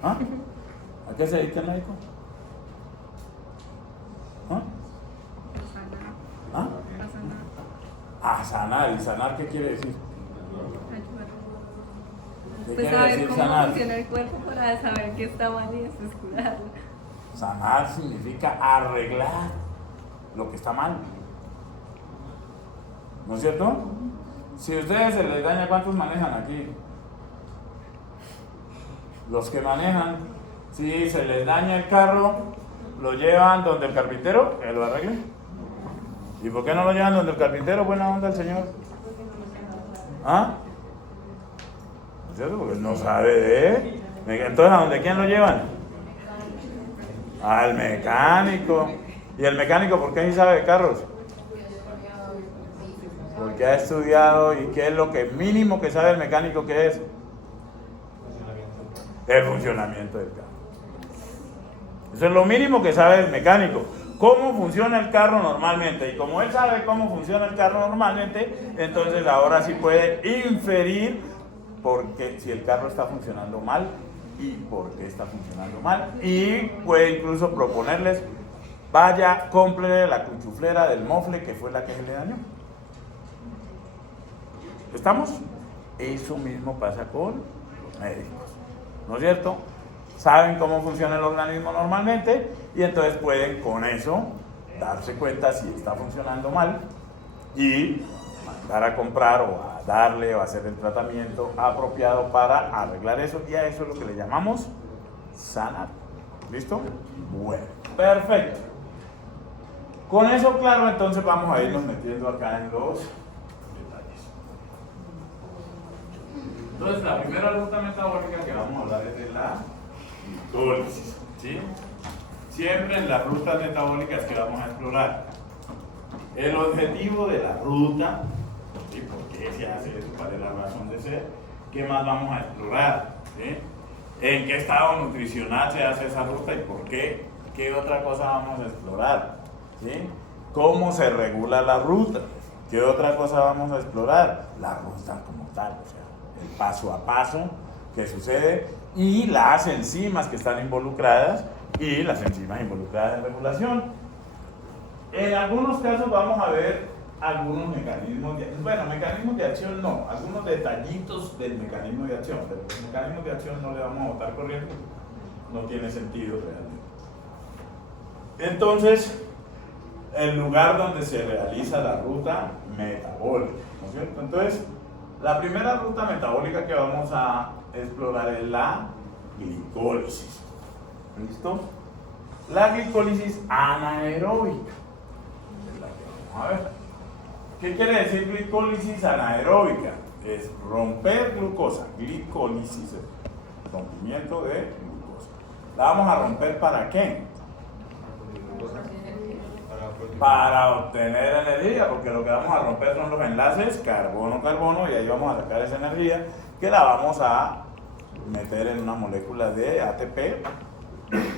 ¿Ah? ¿A qué se dedica el médico? ¿Ah? ¿Ah? A sanar. ¿Y sanar qué quiere decir? ¿Qué Pues quiere saber decir cómo sanar? funciona el cuerpo para saber qué está mal y después curarlo. Sanar significa arreglar lo que está mal, ¿no es cierto? Si a ustedes se les daña, ¿cuántos manejan aquí? Los que manejan, si se les daña el carro, lo llevan donde el carpintero, que lo arregle. ¿Y por qué no lo llevan donde el carpintero? Buena onda el señor. ¿Ah? ¿No es cierto? Porque no sabe de... Entonces, ¿a dónde quién lo llevan? Al mecánico. ¿Y el mecánico por qué sí sabe de carros? Porque ha estudiado y qué es lo que mínimo que sabe el mecánico que es el funcionamiento del carro. Eso es lo mínimo que sabe el mecánico. Cómo funciona el carro normalmente. Y como él sabe cómo funciona el carro normalmente, entonces ahora sí puede inferir porque si el carro está funcionando mal y por qué está funcionando mal. Y puede incluso proponerles, vaya, cómprele la cuchuflera del mofle que fue la que se le dañó. ¿Estamos? Eso mismo pasa con los médicos, ¿no es cierto? Saben cómo funciona el organismo normalmente y entonces pueden con eso darse cuenta si está funcionando mal y mandar a comprar o a darle o hacer el tratamiento apropiado para arreglar eso, y a eso es lo que le llamamos sanar. ¿Listo? Bueno, perfecto. Con eso claro, entonces vamos a irnos metiendo acá en los detalles. Entonces la primera ruta metabólica que vamos a hablar es de la glicólisis, ¿sí? Siempre en las rutas metabólicas que vamos a explorar, el objetivo de la ruta, ¿sí? ¿Por qué se hace eso? ¿Cuál es la razón de ser? ¿Qué más vamos a explorar? ¿Sí? ¿En qué estado nutricional se hace esa ruta y por qué? ¿Qué otra cosa vamos a explorar? ¿Sí? ¿Cómo se regula la ruta? ¿Qué otra cosa vamos a explorar? La ruta como tal, o sea, el paso a paso que sucede y las enzimas que están involucradas y las enzimas involucradas en regulación. En algunos casos vamos a ver algunos mecanismos de acción no, algunos detallitos del mecanismo de acción, pero los mecanismos de acción no le vamos a botar corriente, no tiene sentido realmente. Entonces, el lugar donde se realiza la ruta metabólica, ¿no es cierto? Entonces, la primera ruta metabólica que vamos a explorar es la glicólisis. ¿Listo? La glicólisis anaeróbica es la que vamos a ver. ¿Qué quiere decir glicólisis anaeróbica? Es romper glucosa. Glicólisis es rompimiento de glucosa. ¿La vamos a romper para qué? Para obtener energía, porque lo que vamos a romper son los enlaces carbono-carbono y ahí vamos a sacar esa energía que la vamos a meter en una molécula de ATP,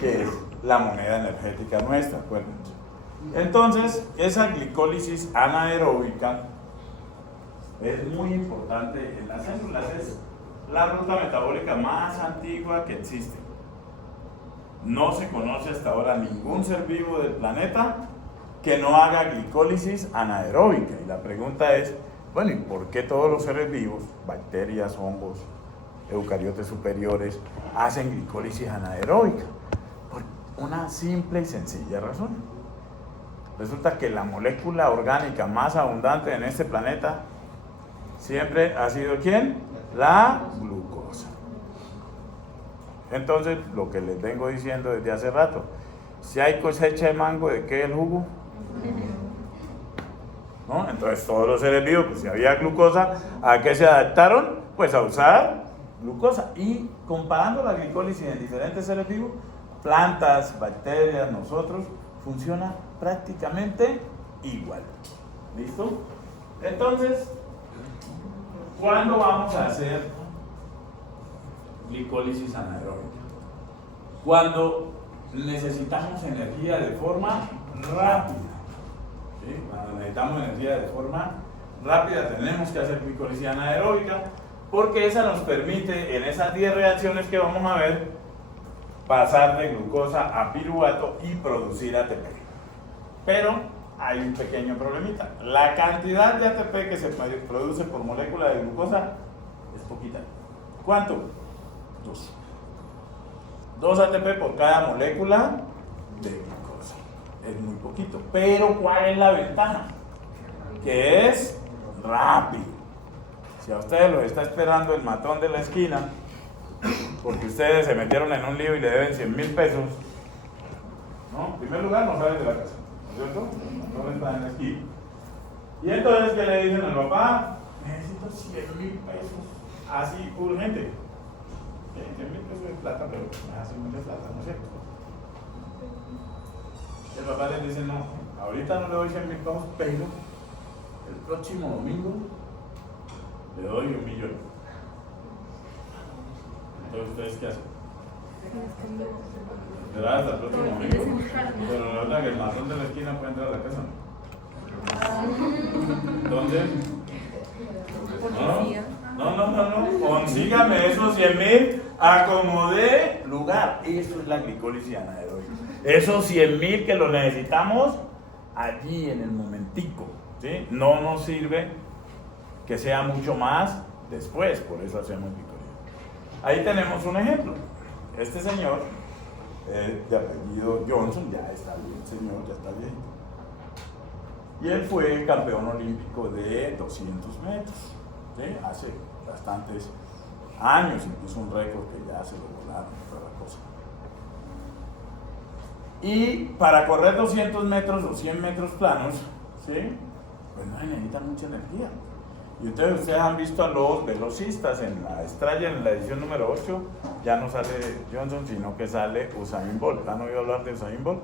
que es la moneda energética nuestra, acuérdense. Entonces, esa glicólisis anaeróbica es muy importante en las células, es la ruta metabólica más antigua que existe. No se conoce hasta ahora ningún ser vivo del planeta que no haga glicólisis anaeróbica. Y la pregunta es, bueno, ¿y por qué todos los seres vivos, bacterias, hongos, eucariotes superiores, hacen glicólisis anaeróbica? Por una simple y sencilla razón. Resulta que la molécula orgánica más abundante en este planeta siempre ha sido ¿quién? La glucosa. Entonces, lo que les vengo diciendo desde hace rato, si hay cosecha de mango, ¿de qué es el jugo? ¿No? Entonces todos los seres vivos, pues si había glucosa, ¿a qué se adaptaron? Pues a usar glucosa. Y comparando la glicólisis en diferentes seres vivos, plantas, bacterias, nosotros, funciona prácticamente igual. ¿Listo? Entonces, ¿cuándo vamos a hacer glicólisis anaeróbica? Cuando necesitamos energía de forma rápida. ¿Sí? Cuando necesitamos energía de forma rápida tenemos que hacer glicólisis anaeróbica, porque esa nos permite en esas 10 reacciones que vamos a ver pasar de glucosa a piruvato y producir ATP. Pero hay un pequeño problemita: la cantidad de ATP que se produce por molécula de glucosa es poquita. ¿Cuánto? 2 ATP por cada molécula de glucosa. Es muy poquito. Pero ¿cuál es la ventaja? Que es rápido. Si a ustedes los está esperando el matón de la esquina, porque ustedes se metieron en un lío y le deben 100,000 pesos, ¿no? En primer lugar, no salen de la casa, ¿no es cierto? El matón está en la esquina. Y entonces, ¿qué le dicen al papá? Necesito 100,000 pesos, así urgente. 100,000 pesos de plata, pero me hace mucha plata, ¿no es cierto? El papá les dice, no, ahorita no le doy 100,000 pesos, pero el próximo domingo le doy 1 millón. Entonces, ¿ustedes qué hacen? ¿Verdad? Hasta el próximo domingo. Pero la verdad que el matón de la esquina puede entrar a la casa. Entonces, no. Consígame esos 100.000, acomodé lugar. Eso es la glicólisis anaeróbica. Esos 100.000 que lo necesitamos allí en el momentico, ¿sí? No nos sirve que sea mucho más después, por eso hacemos glicólisis. Ahí tenemos un ejemplo. Este señor, de apellido Johnson, ya está bien, señor, ya está bien. Y él fue campeón olímpico de 200 metros, ¿sí? Hace bastantes años, incluso un récord que ya se lo volaron y toda la cosa. Y para correr 200 metros o 100 metros planos, ¿sí? Pues no se necesita mucha energía. Y entonces ustedes han visto a los velocistas en la estrella, en la edición número 8, ya no sale Johnson, sino que sale Usain Bolt. ¿Han oído hablar de Usain Bolt?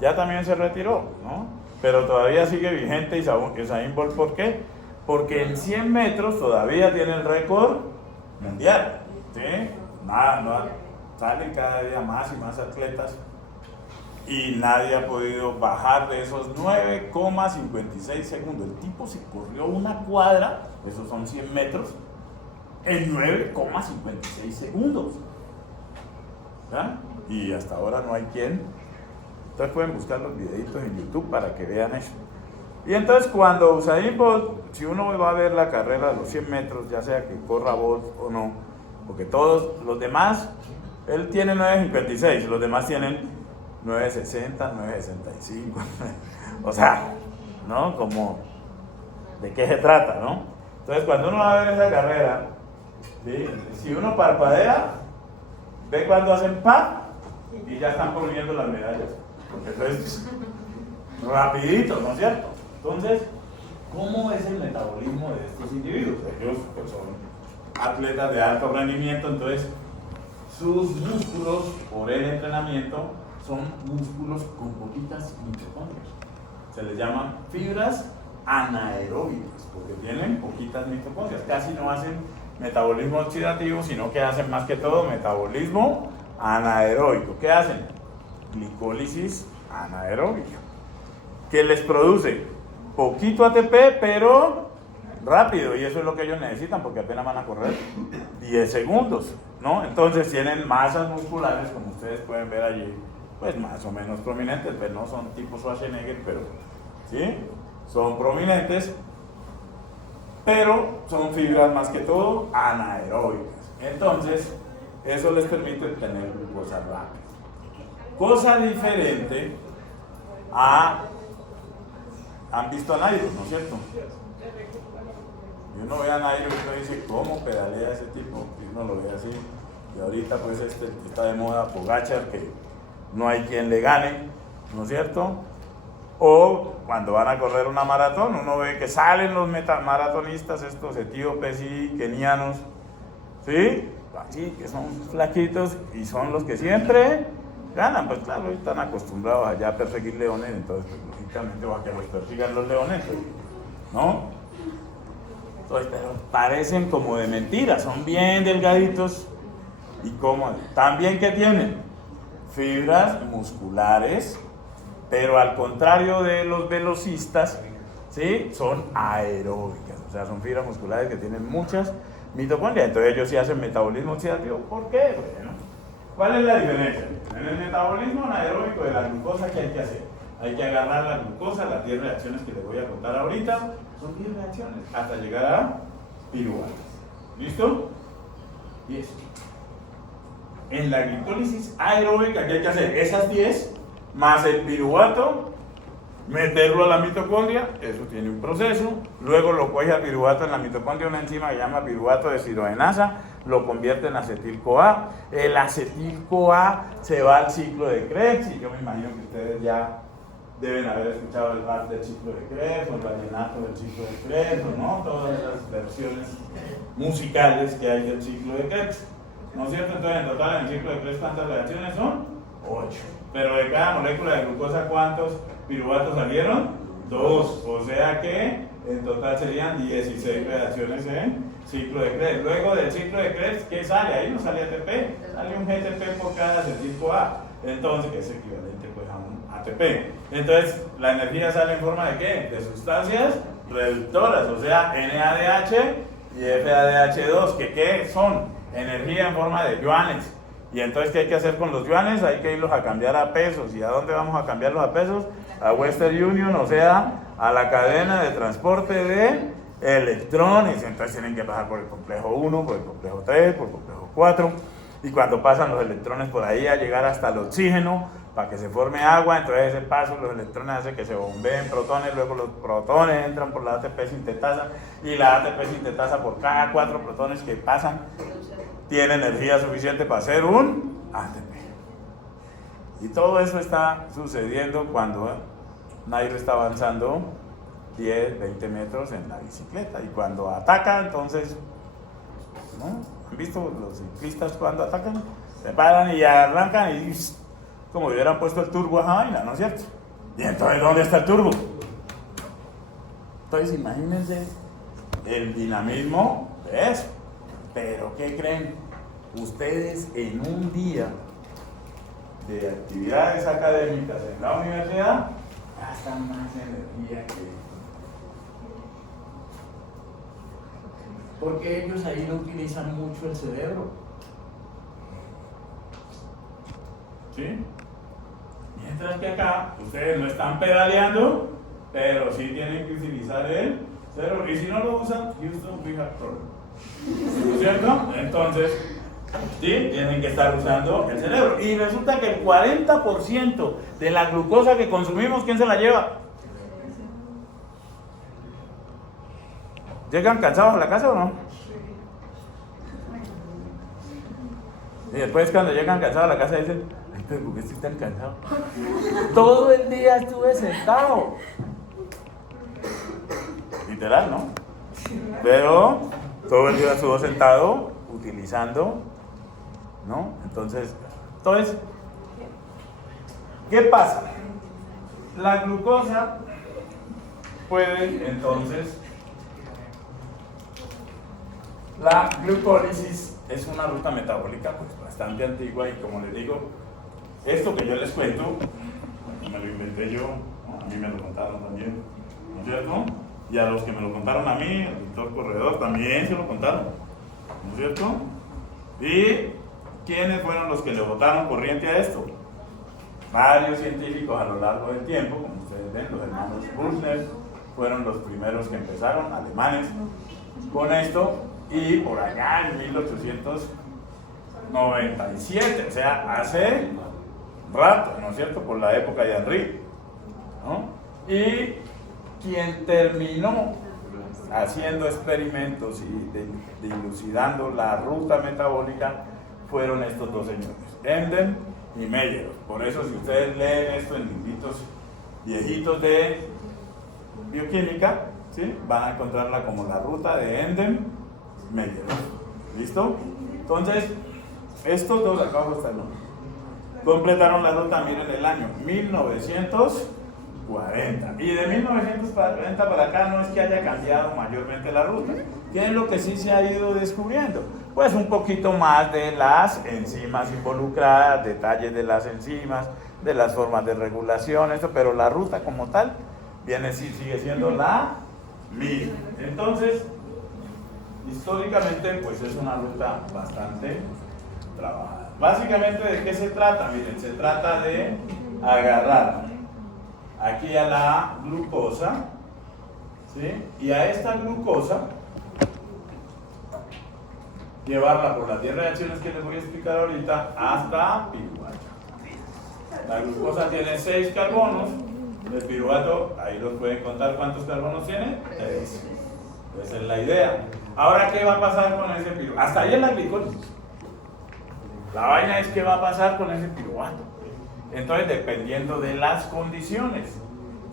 Ya también se retiró, ¿no? Pero todavía sigue vigente Usain Bolt. ¿Por qué? Porque en 100 metros todavía tiene el récord mundial, ¿sí? Salen cada día más y más atletas y nadie ha podido bajar de esos 9,56 segundos. El tipo se corrió una cuadra, esos son 100 metros, en 9,56 segundos. ¿Ya? Y hasta ahora no hay quien. Entonces pueden buscar los videitos en YouTube para que vean eso. Y entonces cuando Usain Bolt, si uno va a ver la carrera de los 100 metros, ya sea que corra Bolt o no, porque todos los demás, él tiene 9,56, los demás tienen 9,60, 9,65, o sea, ¿no? Como, ¿de qué se trata, no? Entonces cuando uno va a ver esa carrera, ¿sí? Si uno parpadea, ve cuando hacen pa y ya están poniendo las medallas. Entonces, rapidito, ¿no es cierto? Entonces, ¿cómo es el metabolismo de estos individuos? Ellos pues, son atletas de alto rendimiento, entonces sus músculos por el entrenamiento son músculos con poquitas mitocondrias. Se les llaman fibras anaeróbicas, porque tienen poquitas mitocondrias. Casi no hacen metabolismo oxidativo, sino que hacen más que todo metabolismo anaeróbico. ¿Qué hacen? Glicólisis anaeróbica, que les produce poquito ATP, pero rápido, y eso es lo que ellos necesitan, porque apenas van a correr 10 segundos, ¿no? Entonces tienen masas musculares, como ustedes pueden ver allí, pues más o menos prominentes, pues no son tipo Schwarzenegger, pero ¿sí? Son prominentes, pero son fibras más que todo anaeróbicas. Entonces, eso les permite tener glucosa rápida. Cosa diferente a... ¿Han visto a Nairo, no es cierto? Y uno ve a Nairo y uno dice, ¿cómo pedalea ese tipo? Y uno lo ve así. Y ahorita pues está de moda Pogačar, que no hay quien le gane, ¿no es cierto? O cuando van a correr una maratón, uno ve que salen los maratonistas, estos etíopes y kenianos, ¿sí? Así, que son flaquitos y son los que siempre ganan. Pues claro, están acostumbrados allá a perseguir leones, entonces pues, lógicamente va a que los persigan los leones, pues, ¿no? Entonces, pero parecen como de mentira, son bien delgaditos y cómodos. También, ¿qué tienen? Fibras musculares, pero al contrario de los velocistas, ¿sí? Son aeróbicas, o sea, son fibras musculares que tienen muchas mitocondrias. Entonces ellos sí hacen metabolismo oxidativo. ¿Por qué? Bueno, ¿cuál es la diferencia? En el metabolismo anaeróbico de la glucosa, ¿qué hay que hacer? Hay que agarrar la glucosa, las 10 reacciones que les voy a contar ahorita, son 10 reacciones, hasta llegar a piruvato. ¿Listo? 10. En la glicólisis aeróbica, ¿qué hay que hacer? Esas 10 más el piruvato, meterlo a la mitocondria, eso tiene un proceso, luego lo coge al piruvato en la mitocondria, una enzima que se llama piruvato deshidrogenasa, lo convierte en acetil-CoA, el acetil-CoA se va al ciclo de Krebs, y yo me imagino que ustedes ya deben haber escuchado el rap del ciclo de Krebs, o el vallenato del ciclo de Krebs, ¿no? Todas las versiones musicales que hay del ciclo de Krebs, ¿no es cierto? Entonces en total en el ciclo de Krebs, ¿cuántas reacciones son? 8. Pero de cada molécula de glucosa, ¿cuántos piruvatos salieron? 2. O sea que En total serían 16 reacciones en ciclo de Krebs. Luego del ciclo de Krebs, ¿qué sale? Ahí no sale ATP, sale un GTP por cada del tipo A. Entonces, que es equivalente pues a un ATP. Entonces, la energía sale en forma de ¿qué? De sustancias reductoras, o sea, NADH y FADH2, que ¿qué son? Energía en forma de yuanes. Y entonces, ¿qué hay que hacer con los yuanes? Hay que irlos a cambiar a pesos. ¿Y a dónde vamos a cambiarlos a pesos? A Western Union, o sea, a la cadena de transporte de electrones. Entonces tienen que pasar por el complejo 1, por el complejo 3, por el complejo 4. Y cuando pasan los electrones por ahí a llegar hasta el oxígeno, para que se forme agua, entonces ese paso los electrones hace que se bombeen protones, luego los protones entran por la ATP sintetasa y la ATP sintetasa por cada 4 protones que pasan tiene energía suficiente para hacer un ATP. Y todo eso está sucediendo cuando Nairo está avanzando 10, 20 metros en la bicicleta y cuando ataca, entonces, ¿no? ¿Han visto los ciclistas cuando atacan? Se paran y arrancan y como si hubieran puesto el turbo a esa vaina, ¿no es cierto? Y entonces, ¿dónde está el turbo? Entonces, imagínense el dinamismo de eso. Pero, ¿qué creen? Ustedes en un día de actividades académicas en la universidad gastan más energía que... Porque ellos ahí no utilizan mucho el cerebro. ¿Sí? Mientras que acá ustedes no están pedaleando, pero sí tienen que utilizar el cerebro. Y si no lo usan, Houston, we have problem. ¿No es cierto? Entonces, sí, tienen que estar usando el cerebro. Y resulta que el 40% de la glucosa que consumimos, ¿quién se la lleva? ¿Llegan cansados a la casa o no? Y después cuando llegan cansados a la casa dicen, ay, pero ¿por qué estoy tan cansado? Todo el día estuve sentado. Literal, ¿no? Pero todo el día estuvo sentado utilizando, ¿no? Entonces, ¿qué pasa? La glucosa puede entonces... La glucólisis es una ruta metabólica pues, bastante antigua y como les digo, esto que yo les cuento, me lo inventé yo, ¿no? A mí me lo contaron también, ¿no es cierto? Y a los que me lo contaron a mí, el doctor Corredor también se lo contaron, ¿no es cierto? ¿Y quiénes fueron los que le botaron corriente a esto? Varios científicos a lo largo del tiempo, como ustedes ven, los hermanos Buchner fueron los primeros que empezaron, alemanes, con esto. Y por allá en 1897, o sea, hace rato, ¿no es cierto? Por la época de Henry, ¿no? Y quien terminó haciendo experimentos y dilucidando la ruta metabólica fueron estos dos señores, Enden y Meyer. Por eso, si ustedes leen esto en libritos viejitos de bioquímica, ¿sí? Van a encontrarla como la ruta de Enden. Meyer. ¿Listo? Entonces, estos dos, acá abajo está el nombre, completaron la ruta, miren, el año 1940. Y de 1940 para acá no es que haya cambiado mayormente la ruta. ¿Qué es lo que sí se ha ido descubriendo? Pues un poquito más de las enzimas involucradas, detalles de las enzimas, de las formas de regulación, esto, pero la ruta como tal sigue siendo la misma. Entonces, históricamente, pues es una ruta bastante trabajada. Básicamente, ¿de qué se trata? Miren, se trata de agarrar aquí a la glucosa, ¿sí? Y a esta glucosa llevarla por las 10 reacciones que les voy a explicar ahorita hasta piruvato. La glucosa tiene 6 carbonos, el piruvato, ahí los pueden contar cuántos carbonos tiene, 3. Esa es la idea. Ahora, ¿qué va a pasar con ese piruvato? Hasta ahí es la glicólisis. La vaina es qué va a pasar con ese piruvato. Entonces, dependiendo de las condiciones.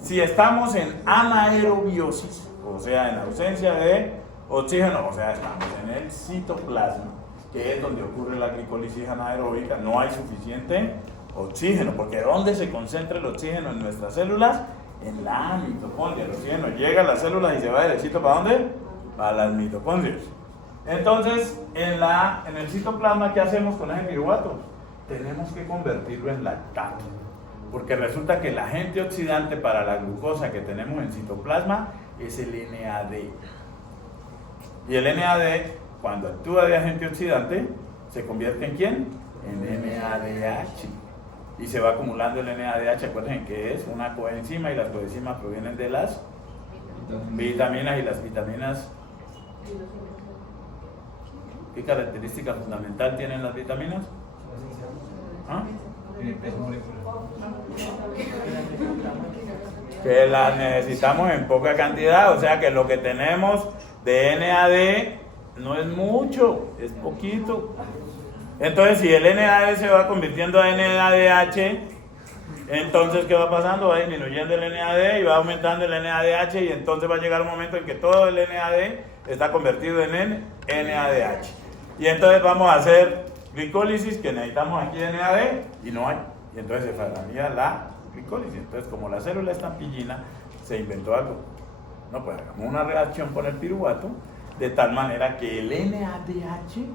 Si estamos en anaerobiosis, o sea, en ausencia de oxígeno, o sea, estamos en el citoplasma, que es donde ocurre la glicólisis anaeróbica, no hay suficiente oxígeno, porque ¿dónde se concentra el oxígeno en nuestras células? En la mitocondria. El oxígeno llega a las células y se va derechito ¿para dónde? Para las mitocondrias. Entonces, en el citoplasma, ¿qué hacemos con ese piruvato? Tenemos que convertirlo en lactato. Porque resulta que el agente oxidante para la glucosa que tenemos en citoplasma es el NAD. Y el NAD, cuando actúa de agente oxidante, ¿se convierte en quién? En NADH. Y se va acumulando el NADH, acuérdense que es una coenzima y las coenzimas provienen de las vitaminas y las vitaminas. ¿Qué característica fundamental tienen las vitaminas? ¿Ah? Que las necesitamos en poca cantidad, o sea que lo que tenemos de NAD no es mucho, es poquito. Entonces si el NAD se va convirtiendo a NADH, entonces ¿qué va pasando? Va disminuyendo el NAD y va aumentando el NADH y entonces va a llegar un momento en que todo el NAD está convertido en NADH. Y entonces vamos a hacer glicólisis, que necesitamos aquí NAD y no hay. Y entonces se fabricaría la glicólisis. Entonces, como la célula es tan pillina, se inventó algo. No, pues hagamos una reacción con el piruvato de tal manera que el NADH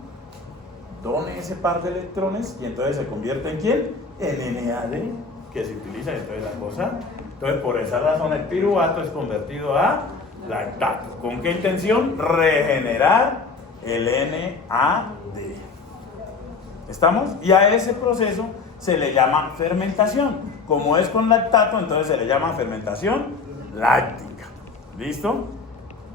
done ese par de electrones y entonces se convierte en ¿quién? En NAD, que se utiliza entonces la cosa. Entonces, por esa razón, el piruvato es convertido a lactato. ¿Con qué intención? Regenerar el NAD. ¿Estamos? Y a ese proceso se le llama fermentación. Como es con lactato, entonces se le llama fermentación láctica. ¿Listo?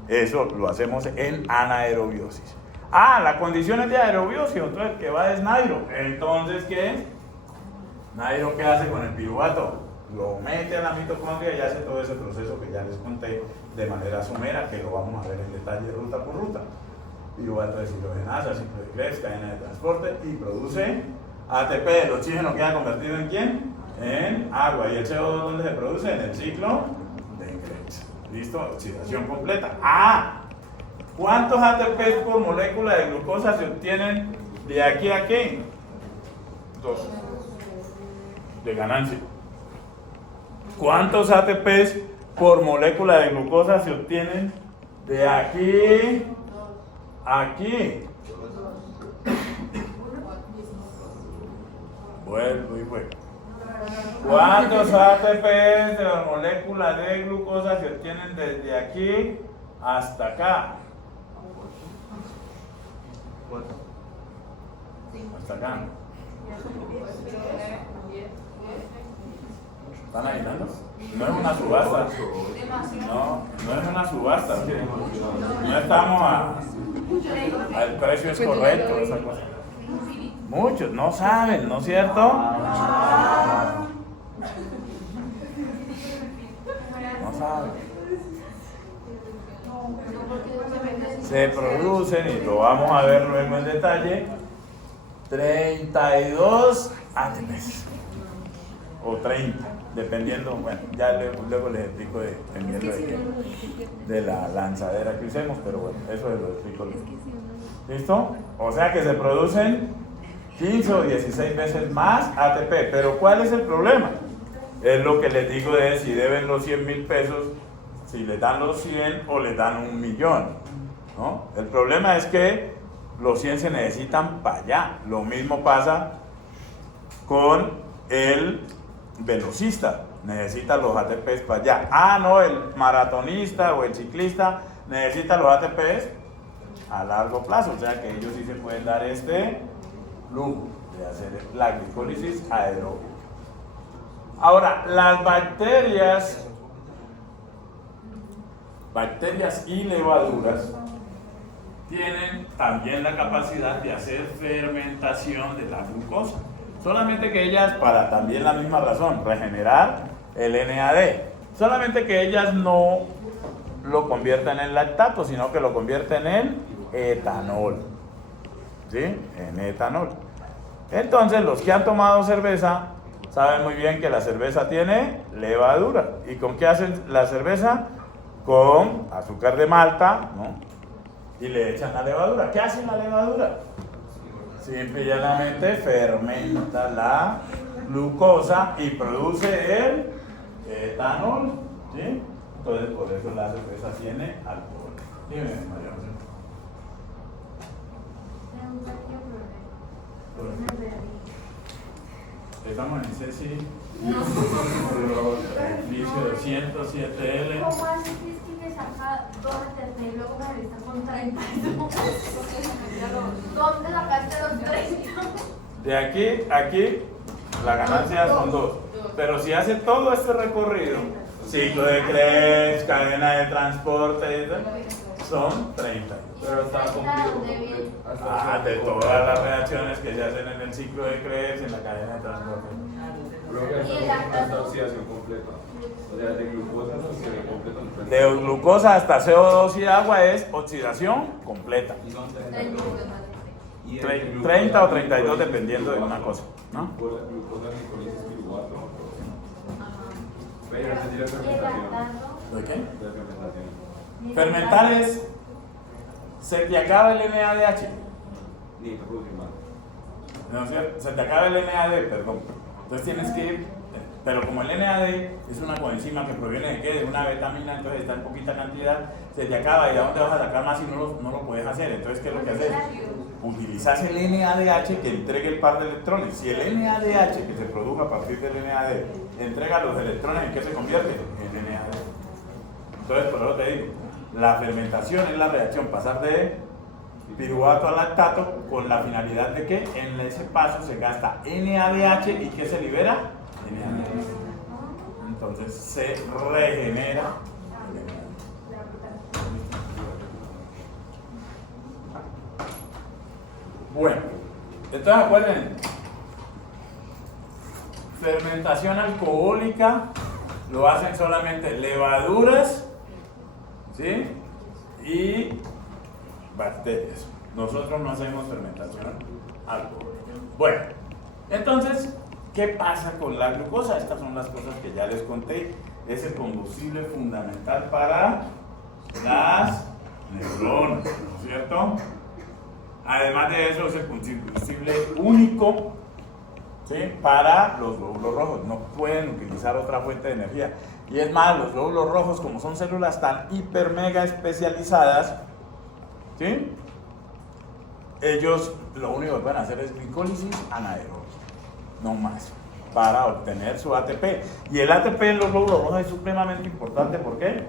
Eso lo hacemos en anaerobiosis. La condición es de aerobiosis, entonces que va es Nairo. Entonces, ¿qué? Nairo, ¿qué hace con el piruvato? Lo mete a la mitocondria y hace todo ese proceso que ya les conté de manera somera, que lo vamos a ver en detalle ruta por ruta. Piruvato de deshidrogenasa, ciclo de Krebs, cadena de transporte y produce ATP. El oxígeno queda convertido ¿en quién? En agua. ¿Y el CO2 dónde se produce? En el ciclo de Krebs. ¿Listo? Oxidación completa. ¿Cuántos ATP por molécula de glucosa se obtienen de aquí a aquí? 2. De ganancia. ¿Cuántos ATP por molécula de glucosa se obtienen de aquí a aquí? Vuelvo y vuelvo. ¿Cuántos ATP de la molécula de glucosa se obtienen desde aquí hasta acá? Hasta acá. ¿Están adivinando? No es una subasta. No es una subasta. No estamos al precio es correcto, esa cosa. Muchos no saben, ¿no es cierto? No saben. Se producen, y lo vamos a ver luego en detalle, 32 ATPs. O 30, dependiendo, bueno, ya luego les explico dependiendo de la lanzadera que usemos, pero bueno, eso lo explico luego. ¿Listo? O sea que se producen 15 o 16 veces más ATP, pero ¿cuál es el problema? Es lo que les digo de si deben los 100,000 pesos, si les dan los 100 o les dan 1,000,000, ¿no? El problema es que los 100 se necesitan para allá. Lo mismo pasa con el velocista, necesita los ATPs para allá. No, el maratonista o el ciclista necesita los ATPs a largo plazo, o sea que ellos sí se pueden dar este lujo de hacer la glicólisis aeróbica. Ahora, las bacterias y levaduras tienen también la capacidad de hacer fermentación de la glucosa. Solamente que ellas, para también la misma razón, regenerar el NAD. Solamente que ellas no lo convierten en lactato, sino que lo convierten en etanol. ¿Sí? En etanol. Entonces, los que han tomado cerveza saben muy bien que la cerveza tiene levadura. ¿Y con qué hacen la cerveza? Con azúcar de malta, ¿no? Y le echan la levadura. ¿Qué hace la levadura? Simple y llanamente fermenta la glucosa y produce el etanol. ¿Sí? Entonces, por eso la cerveza tiene alcohol. Dime, María José. Tengo un pequeño problema. Por Una realidad. Estamos en Ceci. Edificio 207L. ¿Cómo hace que me saca 2 ATP y luego me lista con 32? ¿Dónde sacaste los 30? De aquí a aquí, la ganancia son 2. Pero si hace todo este recorrido, ciclo de Krebs, cadena de transporte, son 30. Pero está completo. De todas las reacciones que se hacen en el ciclo de Krebs, en la cadena de transporte. Creo que hasta oxidación completa. O sea, de glucosa hasta oxidación completa. De glucosa hasta CO2 y agua es oxidación completa. Y son 30 o 32 dependiendo de una cosa, ¿no? Glucosa, glicolisis, piruvato. Pero ya entendí la fermentación. ¿De qué? La fermentación. Fermentar es, se te acaba el NADH. Ni te producir más. No, se te acaba el NAD, perdón. Entonces tienes que ir, pero como el NAD es una coenzima que proviene de qué, de una vitamina, entonces está en poquita cantidad, se te acaba y a dónde vas a sacar más si no lo puedes hacer. Entonces, ¿qué es lo que haces? Utilizas el NADH que entrega el par de electrones. Si el NADH que se produjo a partir del NAD entrega los electrones, ¿en qué se convierte? En NAD. Entonces, por eso te digo, la fermentación es la reacción, pasar de piruvato a lactato con la finalidad de que en ese paso se gasta NADH y ¿qué se libera? NADH. Entonces se regenera. Bueno, entonces acuérdense, fermentación alcohólica lo hacen solamente levaduras, ¿sí? Y bacterias. Nosotros no hacemos fermentación alcohólica. Bueno, entonces, ¿qué pasa con la glucosa? Estas son las cosas que ya les conté. Es el combustible fundamental para las neuronas, ¿no es cierto? Además de eso, es el combustible único, ¿sí?, para los glóbulos rojos. No pueden utilizar otra fuente de energía. Y es más, los glóbulos rojos, como son células tan hiper mega especializadas, ¿sí?, ellos lo único que pueden hacer es glicólisis anaerobia, no más, para obtener su ATP. Y el ATP en los glóbulos rojos es supremamente importante. ¿Por qué?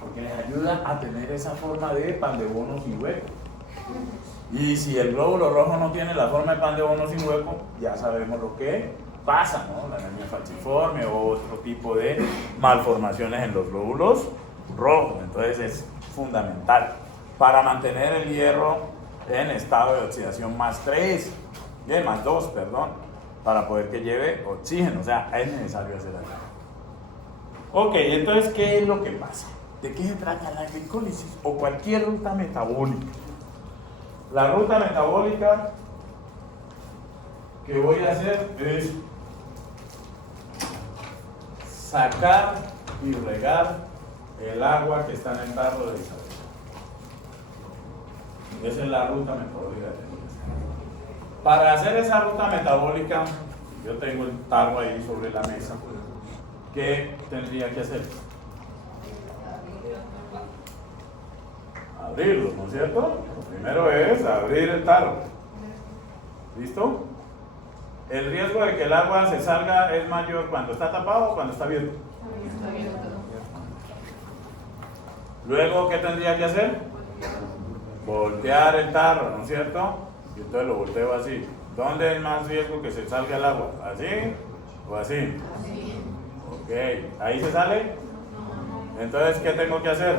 Porque les ayuda a tener esa forma de pan de bono sin hueco. Y si el glóbulo rojo no tiene la forma de pan de bono sin hueco, ya sabemos lo que pasa, ¿no? La anemia falciforme o otro tipo de malformaciones en los glóbulos rojos. Entonces es fundamental para mantener el hierro en estado de oxidación más 3, más 2, perdón, para poder que lleve oxígeno. O sea, es necesario hacer algo. Ok, entonces, ¿qué es lo que pasa? ¿De qué se trata la glicólisis o cualquier ruta metabólica? La ruta metabólica que voy a hacer es sacar y regar el agua que está en el tarro de Isabel. Esa es la ruta metabólica. Para hacer esa ruta metabólica, yo tengo el tarro ahí sobre la mesa. ¿Qué tendría que hacer? Abrirlo, ¿no es cierto? Lo primero es abrir el tarro. ¿Listo? El riesgo de que el agua se salga es mayor cuando está tapado o cuando está abierto. Luego, ¿qué tendría que hacer? Voltear el tarro, ¿no es cierto? Y entonces lo volteo así. ¿Dónde es más riesgo que se salga el agua? ¿Así o así? Ok, ¿ahí se sale? Entonces, ¿qué tengo que hacer?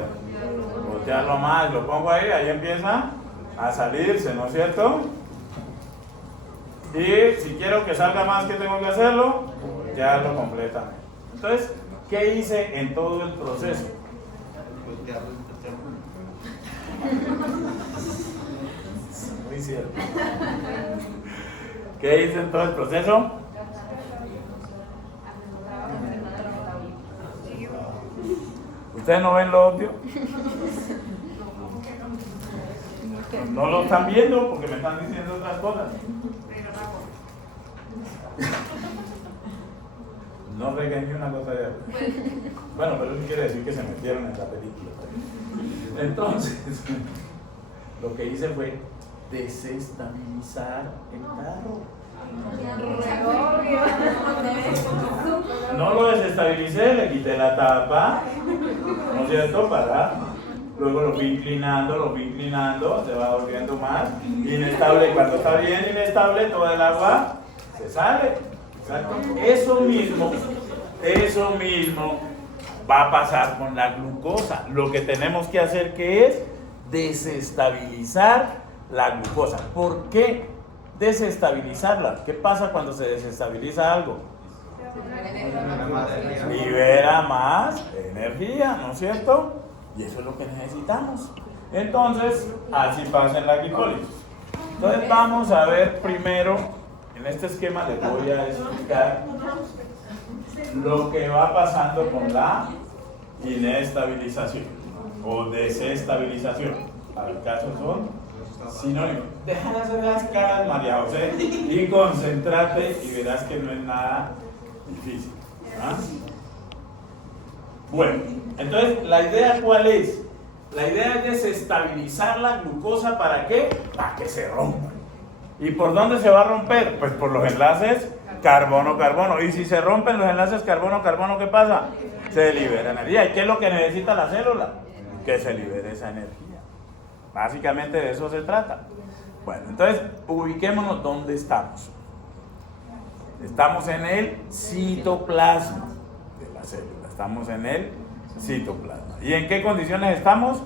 Voltearlo más, lo pongo ahí empieza a salirse, ¿no es cierto? Y si quiero que salga más, ¿qué tengo que hacerlo? Voltearlo completamente. Entonces, ¿qué hice en todo el proceso? Muy cierto. ¿Qué hice en todo el proceso? ¿Ustedes no ven lo obvio? No lo están viendo porque me están diciendo otras cosas. No regué ni una cosa de agua. Bueno, pero eso quiere decir que se metieron en la película. Entonces, lo que hice fue desestabilizar el carro. No lo desestabilicé, le quité la tapa, ¿no es cierto? Luego lo fui inclinando, se va volviendo más inestable. Cuando está bien inestable, todo el agua se sale. ¿Exacto? Eso mismo va a pasar con la glucosa. Lo que tenemos que hacer que es desestabilizar la glucosa. ¿Por qué desestabilizarla? ¿Qué pasa cuando se desestabiliza algo? Libera más energía, ¿no es cierto? Y eso es lo que necesitamos. Entonces, así pasa en la glicólisis. Entonces vamos a ver primero, en este esquema les voy a explicar lo que va pasando con la inestabilización o desestabilización. Al caso son sinónimos. Deja de hacer las caras, María José, y concéntrate y verás que no es nada difícil. ¿Ah? Bueno, entonces, ¿la idea cuál es? La idea es desestabilizar la glucosa, ¿para qué? Para que se rompa. ¿Y por dónde se va a romper? Pues por los enlaces carbono-carbono. Y si se rompen los enlaces carbono-carbono, ¿qué pasa? Se libera energía. ¿Y qué es lo que necesita la célula? Que se libere esa energía. Básicamente de eso se trata. Bueno, entonces, ubiquémonos dónde estamos. Estamos en el citoplasma de la célula. Estamos en el citoplasma. ¿Y en qué condiciones estamos?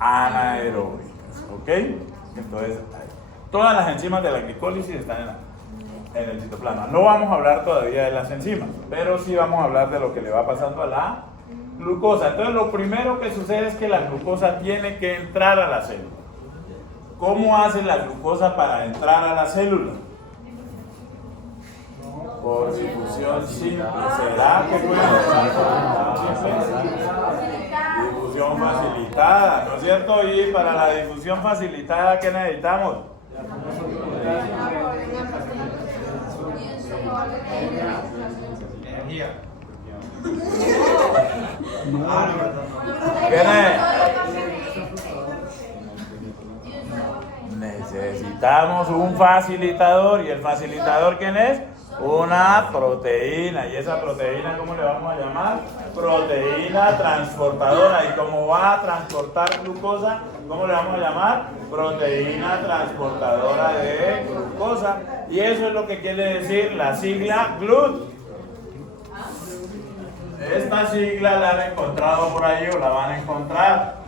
Anaeróbicas. ¿Ok? Entonces, todas las enzimas de la glicólisis están en el citoplasma. No vamos a hablar todavía de las enzimas, pero sí vamos a hablar de lo que le va pasando a la glucosa. Entonces, lo primero que sucede es que la glucosa tiene que entrar a la célula. ¿Cómo hace la glucosa para entrar a la célula? Por difusión simple. ¿Será que puede difusión facilitada, ¿no es cierto? Y para la difusión facilitada, ¿qué necesitamos? Energía. ¿Qué necesitamos? Un facilitador. ¿Y el facilitador quién es? Una proteína. ¿Y esa proteína cómo le vamos a llamar? Proteína transportadora. ¿Y cómo va a transportar glucosa? ¿Cómo le vamos a llamar? Proteína transportadora de glucosa. Y eso es lo que quiere decir la sigla GLUT. Esta sigla la han encontrado por ahí o la van a encontrar.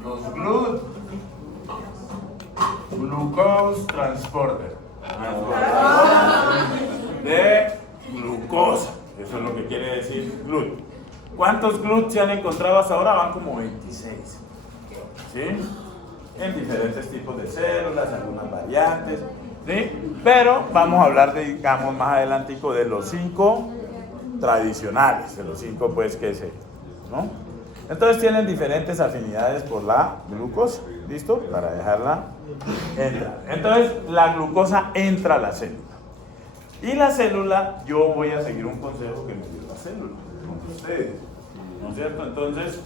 Los GLUT. Glucose Transporter. De glucosa. Eso es lo que quiere decir GLUT. ¿Cuántos GLUT se han encontrado hasta ahora? Van como 26. ¿Sí? En diferentes tipos de células, algunas variantes. ¿Sí? Pero vamos a hablar, digamos, más adelantico de los 5 tradicionales, de los 5 pues que se, ¿no? Entonces tienen diferentes afinidades por la glucosa. ¿Listo? Para dejarla entrar. Entonces la glucosa entra a la célula. Y la célula, yo voy a seguir un consejo que me dio la célula con ustedes, ¿no es cierto? Entonces,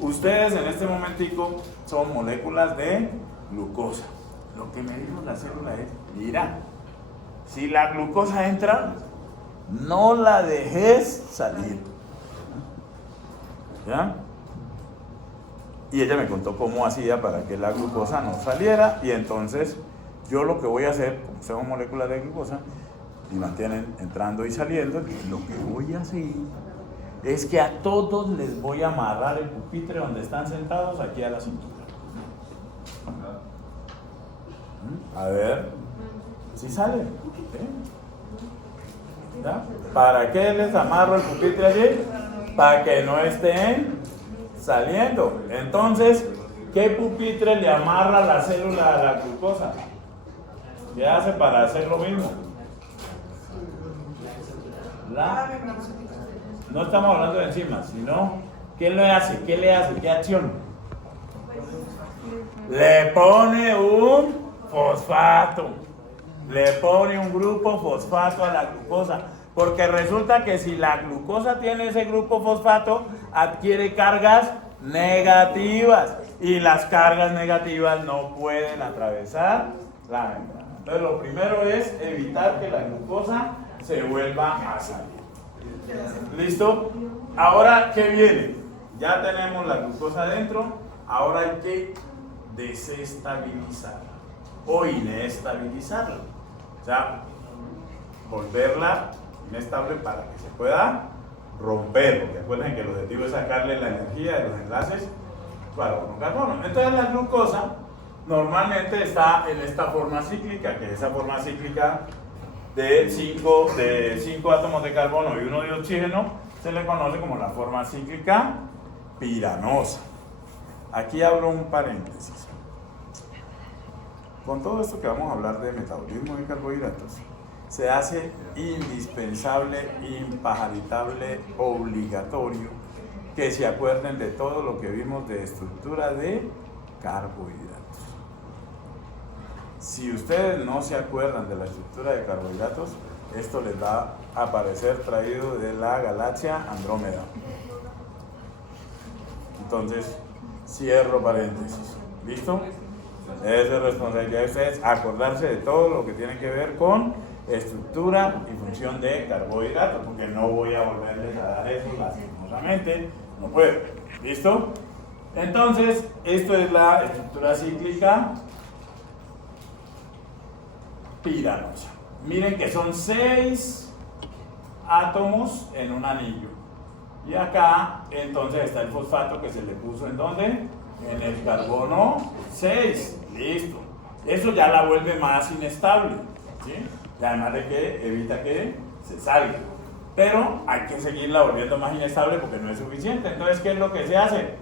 ustedes en este momentico son moléculas de glucosa. Lo que me dijo la célula es, mira, si la glucosa entra, no la dejes salir. ¿Ya? Y ella me contó cómo hacía para que la glucosa no saliera. Y entonces, yo lo que voy a hacer, como somos moléculas de glucosa, y mantienen entrando y saliendo, lo que voy a hacer es que a todos les voy a amarrar el pupitre donde están sentados aquí a la cintura. A ver si salen. ¿Ya? ¿Para qué les amarro el pupitre allí? Para que no estén saliendo. Entonces, ¿qué pupitre le amarra la célula a la glucosa? ¿Qué hace para hacer lo mismo? No estamos hablando de enzimas, sino ¿qué le hace? ¿Qué le hace? ¿Qué acción? Le pone un fosfato. Le pone un grupo fosfato a la glucosa. Porque resulta que si la glucosa tiene ese grupo fosfato, adquiere cargas negativas. Y las cargas negativas no pueden atravesar la membrana. Entonces lo primero es evitar que la glucosa se vuelva a salir. ¿Listo? Ahora, ¿qué viene? Ya tenemos la glucosa adentro, ahora hay que desestabilizarla o inestabilizarla. O sea, volverla inestable para que se pueda romper, porque recuerden que el objetivo es sacarle la energía de los enlaces carbono-carbono. Entonces la glucosa normalmente está en esta forma cíclica, que es esa forma cíclica de 5 átomos de carbono y 1 de oxígeno, se le conoce como la forma cíclica piranosa. Aquí abro un paréntesis. Con todo esto que vamos a hablar de metabolismo de carbohidratos, se hace indispensable, impajaritable, obligatorio que se acuerden de todo lo que vimos de estructura de carbohidratos. Si ustedes no se acuerdan de la estructura de carbohidratos, esto les va a aparecer traído de la galaxia Andrómeda. Entonces, cierro paréntesis. ¿Listo? Es de responsabilidad de ustedes acordarse de todo lo que tiene que ver con estructura y función de carbohidratos, porque no voy a volverles a dar eso lastimosamente, no puedo. ¿Listo? Entonces, esto es la estructura cíclica piranosa. Miren que son 6 átomos en un anillo. Y acá, entonces, está el fosfato que se le puso ¿en dónde? En el carbono 6. Listo. Eso ya la vuelve más inestable, ¿sí? Y además de que evita que se salga. Pero hay que seguirla volviendo más inestable porque no es suficiente. Entonces, ¿qué es lo que se hace?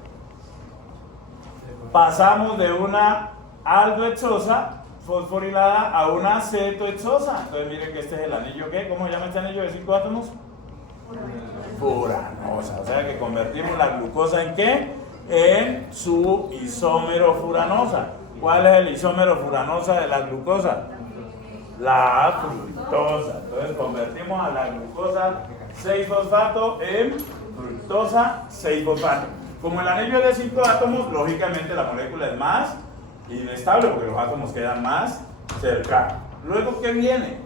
Pasamos de una aldohexosa fosforilada a una cetohexosa. Entonces, miren que este es el anillo, ¿qué? ¿Cómo se llama este anillo de 5 átomos? Furanosa. O sea que convertimos la glucosa ¿en qué? En su isómero furanosa. ¿Cuál es el isómero furanosa de la glucosa? La fructosa. Entonces convertimos a la glucosa 6-fosfato en fructosa 6-fosfato. Como el anillo es de 5 átomos, lógicamente la molécula es más inestable porque los átomos quedan más cercanos. Luego, ¿qué viene?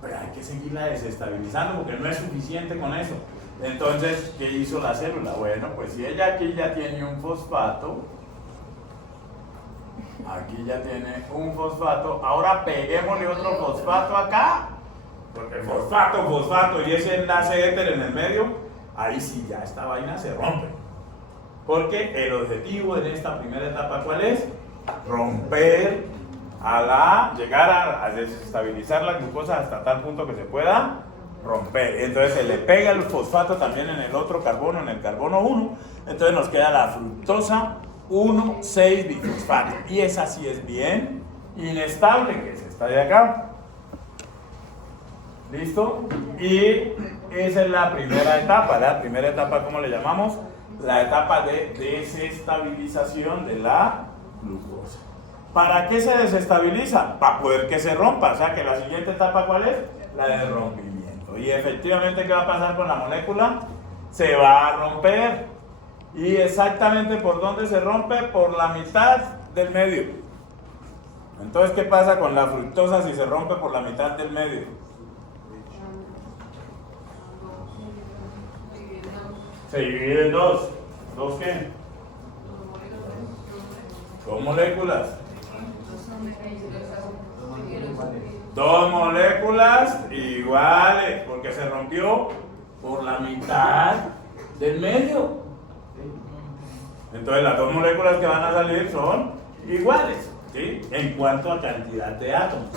Pero hay que seguirla desestabilizando porque no es suficiente con eso. Entonces, ¿qué hizo la célula? Bueno, pues si ella aquí ya tiene un fosfato, aquí ya tiene un fosfato, ahora peguémosle otro fosfato acá, porque fosfato y ese enlace éter en el medio, ahí sí ya esta vaina se rompe. Porque el objetivo en esta primera etapa, ¿cuál es? Romper llegar a desestabilizar la glucosa hasta tal punto que se pueda romper. Entonces se le pega el fosfato también en el otro carbono, en el carbono 1. Entonces nos queda la fructosa 1,6-bifosfato. Y esa sí es bien inestable, que es esta de acá. ¿Listo? Y esa es la primera etapa. La primera etapa, ¿cómo le llamamos? La etapa de desestabilización de la glucosa. ¿Para qué se desestabiliza? Para poder que se rompa. O sea que la siguiente etapa, ¿cuál es? La de rompimiento. Y efectivamente, ¿qué va a pasar con la molécula? Se va a romper. ¿Y exactamente por dónde se rompe? Por la mitad del medio. Entonces, ¿qué pasa con la fructosa si se rompe por la mitad del medio? Se divide en dos. ¿Dos qué? Dos moléculas. Dos moléculas iguales, porque se rompió por la mitad del medio. Entonces las dos moléculas que van a salir son iguales, ¿sí? En cuanto a cantidad de átomos.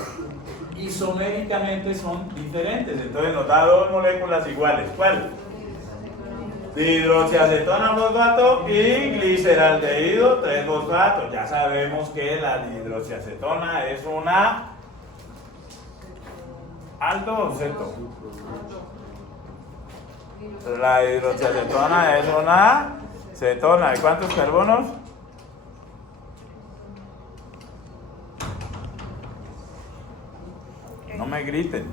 Isoméricamente son diferentes, entonces nos da dos moléculas iguales. ¿Cuál? Dihidroxiacetona fosfato y gliceraldehído 3-fosfato. Ya sabemos que la dihidroxiacetona es una aldo o ceto. La hidroxiacetona es una cetona. ¿De cuántos carbonos? No me griten.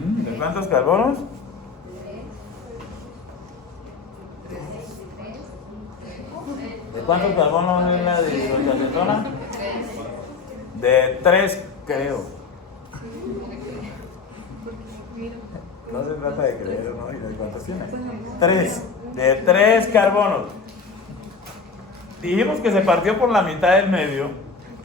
¿De cuántos carbonos? ¿De cuántos carbonos es la dihidroxiacetona? De 3, creo. No se trata de creer, ¿no? ¿Y de cuántos tiene? 3. De 3 carbonos. Dijimos que se partió por la mitad del medio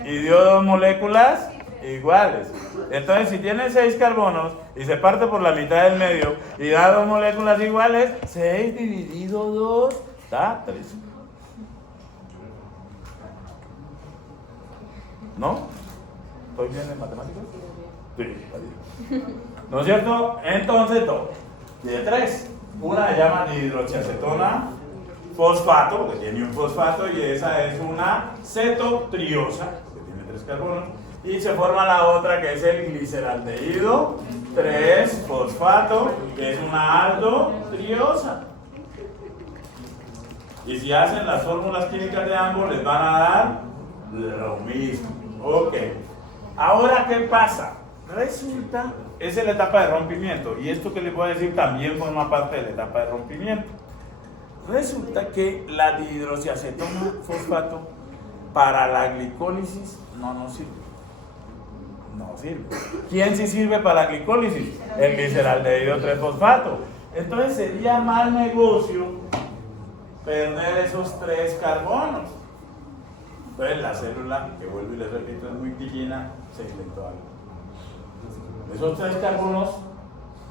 y dio 2 moléculas iguales. Entonces, si tiene 6 carbonos y se parte por la mitad del medio y da 2 moléculas iguales, 6 dividido 2 da 3. ¿No? ¿Estoy bien en matemáticas? Sí, está bien. ¿No es cierto? Entonces, 2. Y de 3. Una se llama dihidroxiacetona fosfato, porque tiene un fosfato, y esa es una cetotriosa, que tiene 3 carbonos. Y se forma la otra, que es el gliceraldehído 3-fosfato, que es una aldotriosa. Y si hacen las fórmulas químicas de ambos, les van a dar lo mismo. Ok. Ahora, ¿qué pasa? Resulta, esa es la etapa de rompimiento, y esto que les voy a decir también forma parte de la etapa de rompimiento. Resulta que la dihidroxiacetona fosfato para la glicólisis no nos sirve. No sirve. ¿Quién sí sirve para la glicólisis? El gliceraldehído 3-fosfato. Entonces sería mal negocio perder esos 3 carbonos. Entonces la célula, que vuelvo y les repito, es muy pillina, se inventó algo. Esos 3 carbonos,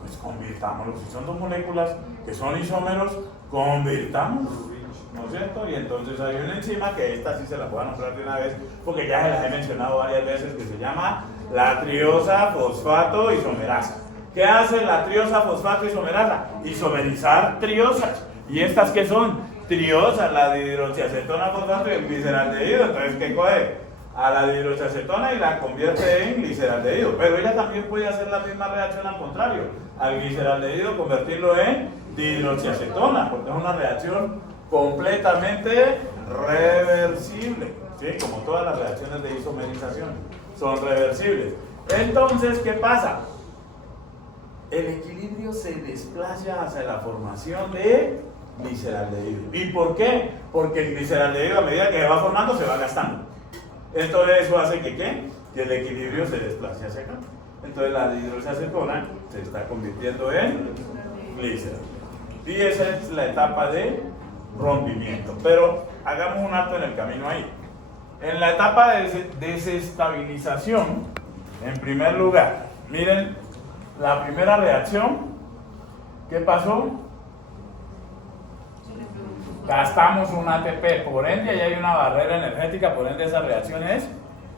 pues convirtámoslos. Si son 2 moléculas que son isómeros, convirtámoslos, ¿no es cierto? Y entonces hay una enzima, que esta sí se la voy a nombrar de una vez, porque ya se las he mencionado varias veces, que se llama la triosa fosfato isomerasa. ¿Qué hace la triosa fosfato isomerasa? Isomerizar triosas. ¿Y estas qué son? Triosas, la dihidroxiacetona fosfato y el gliceraldehído. Entonces, ¿qué coge? A la dihidroxiacetona y la convierte en gliceraldehído. Pero ella también puede hacer la misma reacción al contrario. Al gliceraldehído convertirlo en dihidroxiacetona, porque es una reacción completamente reversible. ¿Sí? Como todas las reacciones de isomerización son reversibles. Entonces, ¿qué pasa? El equilibrio se desplaza hacia la formación de gliceraldehído. ¿Y por qué? Porque el gliceraldehído, a medida que se va formando, se va gastando. Entonces eso hace que ¿qué? Que el equilibrio se desplace hacia acá. Entonces la dihidroxiacetona se está convirtiendo en gliceraldehído. Y esa es la etapa de rompimiento. Pero hagamos un alto en el camino ahí. En la etapa de desestabilización, en primer lugar, miren la primera reacción. ¿Qué pasó? Gastamos un ATP, por ende ahí hay una barrera energética, por ende esa reacción es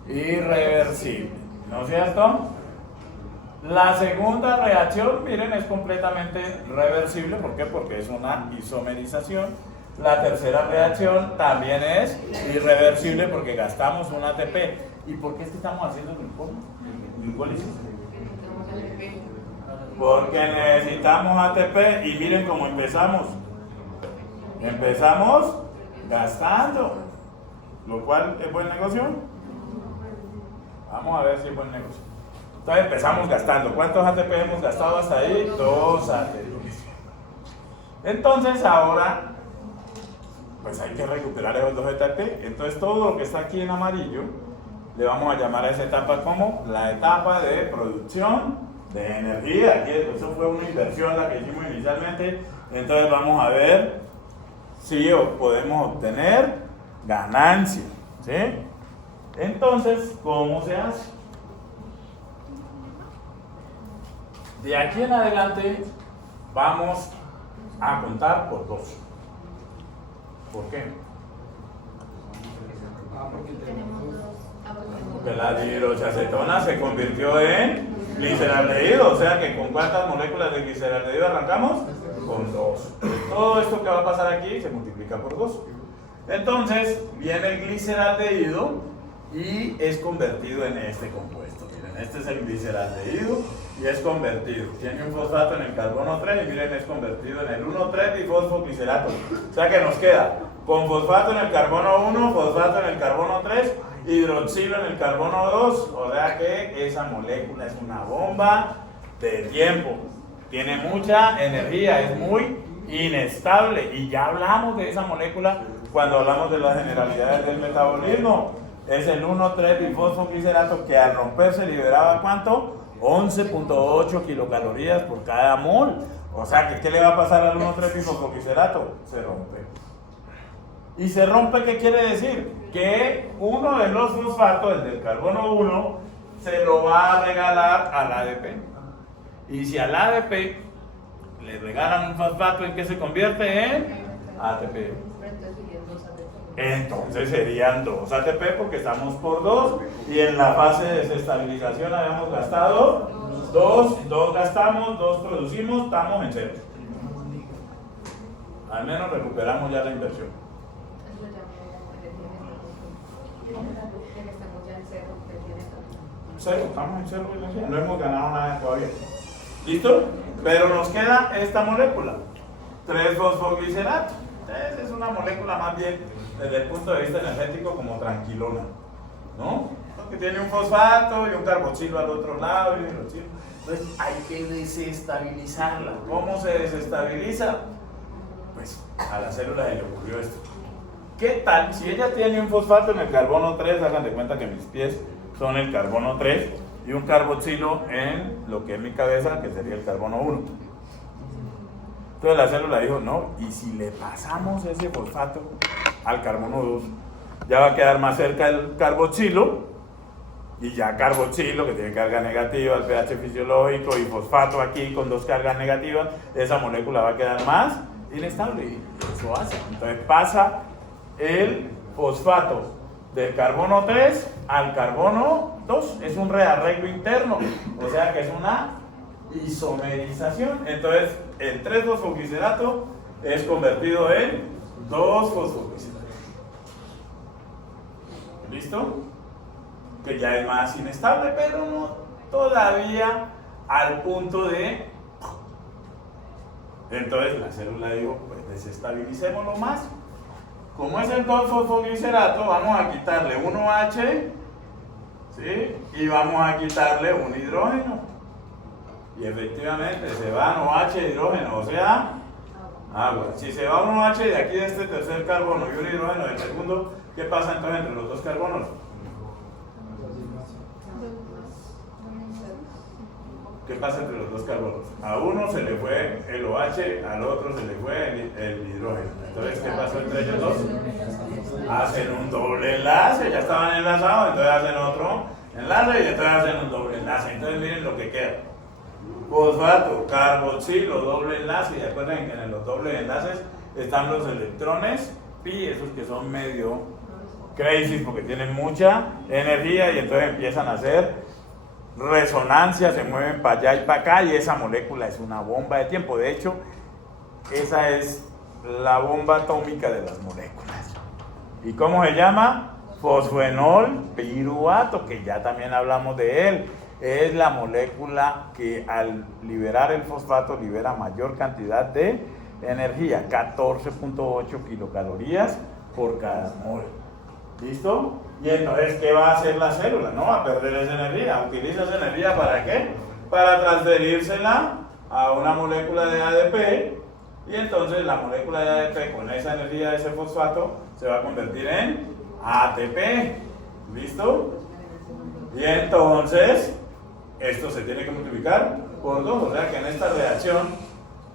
irreversible, ¿no es cierto? La segunda reacción, miren, es completamente reversible. ¿Por qué? Porque es una isomerización. La tercera reacción también es irreversible porque gastamos un ATP. ¿Y por qué es que estamos haciendo glucólisis? Porque necesitamos ATP. Y miren cómo empezamos. Empezamos gastando, lo cual es buen negocio. Vamos a ver si es buen negocio. Entonces empezamos gastando. ¿Cuántos ATP hemos gastado hasta ahí? 2 ATP. Entonces ahora, pues hay que recuperar esos 2 ATP. Entonces todo lo que está aquí en amarillo, le vamos a llamar a esa etapa como la etapa de producción de energía. Aquí eso fue una inversión la que hicimos inicialmente. Entonces vamos a ver si podemos obtener ganancia, ¿sí? Entonces, ¿cómo se hace? De aquí en adelante vamos a contar por 2. ¿Por qué? Porque la dihidroxiacetona se convirtió en gliceraldehído, o sea que ¿con cuántas moléculas de gliceraldehído arrancamos? Con 2. Todo esto que va a pasar aquí se multiplica por 2. Entonces viene el gliceraldehído y es convertido en este compuesto. Miren, este es el gliceraldehído y es convertido. Tiene un fosfato en el carbono 3 y miren, es convertido en el 1,3-difosfoglicerato. O sea que nos queda con fosfato en el carbono 1, fosfato en el carbono 3, hidroxilo en el carbono 2. O sea que esa molécula es una bomba de tiempo. Tiene mucha energía, es muy inestable. Y ya hablamos de esa molécula cuando hablamos de las generalidades del metabolismo. Es el 1,3-bifosfoglicerato que al romperse liberaba ¿cuánto? 11.8 kilocalorías por cada mol. O sea, que ¿qué le va a pasar al 1,3-bifosfoglicerato? Se rompe. ¿Y se rompe qué quiere decir? Que uno de los fosfatos, el del carbono 1, se lo va a regalar al ADP. Y si al ADP le regalan un fosfato, ¿en qué se convierte? En ATP. Entonces serían 2 ATP porque estamos por 2 y en la fase de desestabilización habíamos gastado 2 gastamos, 2 producimos, estamos en 0. Al menos recuperamos ya la inversión. Cero, estamos en 0, no hemos ganado nada todavía. ¿Listo? Pero nos queda esta molécula, 3-fosfoglicerato. Es una molécula más bien, desde el punto de vista energético, como tranquilona, ¿no? Porque tiene un fosfato y un carboxilo al otro lado y un hidroxilo. Entonces hay que desestabilizarla. ¿Cómo se desestabiliza? Pues a la célula se le ocurrió esto. ¿Qué tal si ella tiene un fosfato en el carbono 3? Hagan de cuenta que mis pies son el carbono 3 y un carboxilo en lo que es mi cabeza, que sería el carbono 1. Entonces la célula dijo, no, y si le pasamos ese fosfato al carbono 2, ya va a quedar más cerca el carboxilo, y ya carboxilo, que tiene carga negativa, el pH fisiológico, y fosfato aquí con 2 cargas negativas, esa molécula va a quedar más inestable, y eso hace. Entonces pasa el fosfato del carbono 3 al carbono 2, es un rearreglo interno, o sea que es una isomerización. Entonces el 3-fosfoglicerato es convertido en 2-fosfoglicerato. ¿Listo? Que ya es más inestable, pero no todavía al punto de... Entonces la célula dijo, pues desestabilicémoslo más. Como es el 2-fosfoglicerato, vamos a quitarle 1H, ¿sí? Y vamos a quitarle un hidrógeno. Y efectivamente se va OH de hidrógeno, o sea, agua. Si se va un OH de aquí de este tercer carbono y un hidrógeno del segundo, ¿qué pasa entonces entre los dos carbonos? ¿Qué pasa entre los dos carbonos? A uno se le fue el OH, al otro se le fue el hidrógeno. Entonces, ¿qué pasó entre ellos dos? Hacen un doble enlace, ya estaban enlazados, entonces hacen otro enlace y entonces hacen un doble enlace. Entonces miren lo que queda. Fosfato, carboxilo, doble enlace. Y acuerden que en los dobles enlaces están los electrones pi, esos que son medio crazy porque tienen mucha energía y entonces empiezan a hacer resonancia, se mueven para allá y para acá y esa molécula es una bomba de tiempo. De hecho, esa es la bomba atómica de las moléculas. ¿Y cómo se llama? Fosfenol piruvato, que ya también hablamos de él. Es la molécula que al liberar el fosfato libera mayor cantidad de energía, 14.8 kilocalorías por cada mol. ¿Listo? Y entonces, ¿qué va a hacer la célula? No va a perder esa energía. ¿Utiliza esa energía para qué? Para transferírsela a una molécula de ADP y entonces la molécula de ADP con esa energía de ese fosfato se va a convertir en ATP. ¿Listo? Y entonces esto se tiene que multiplicar por 2, o sea que en esta reacción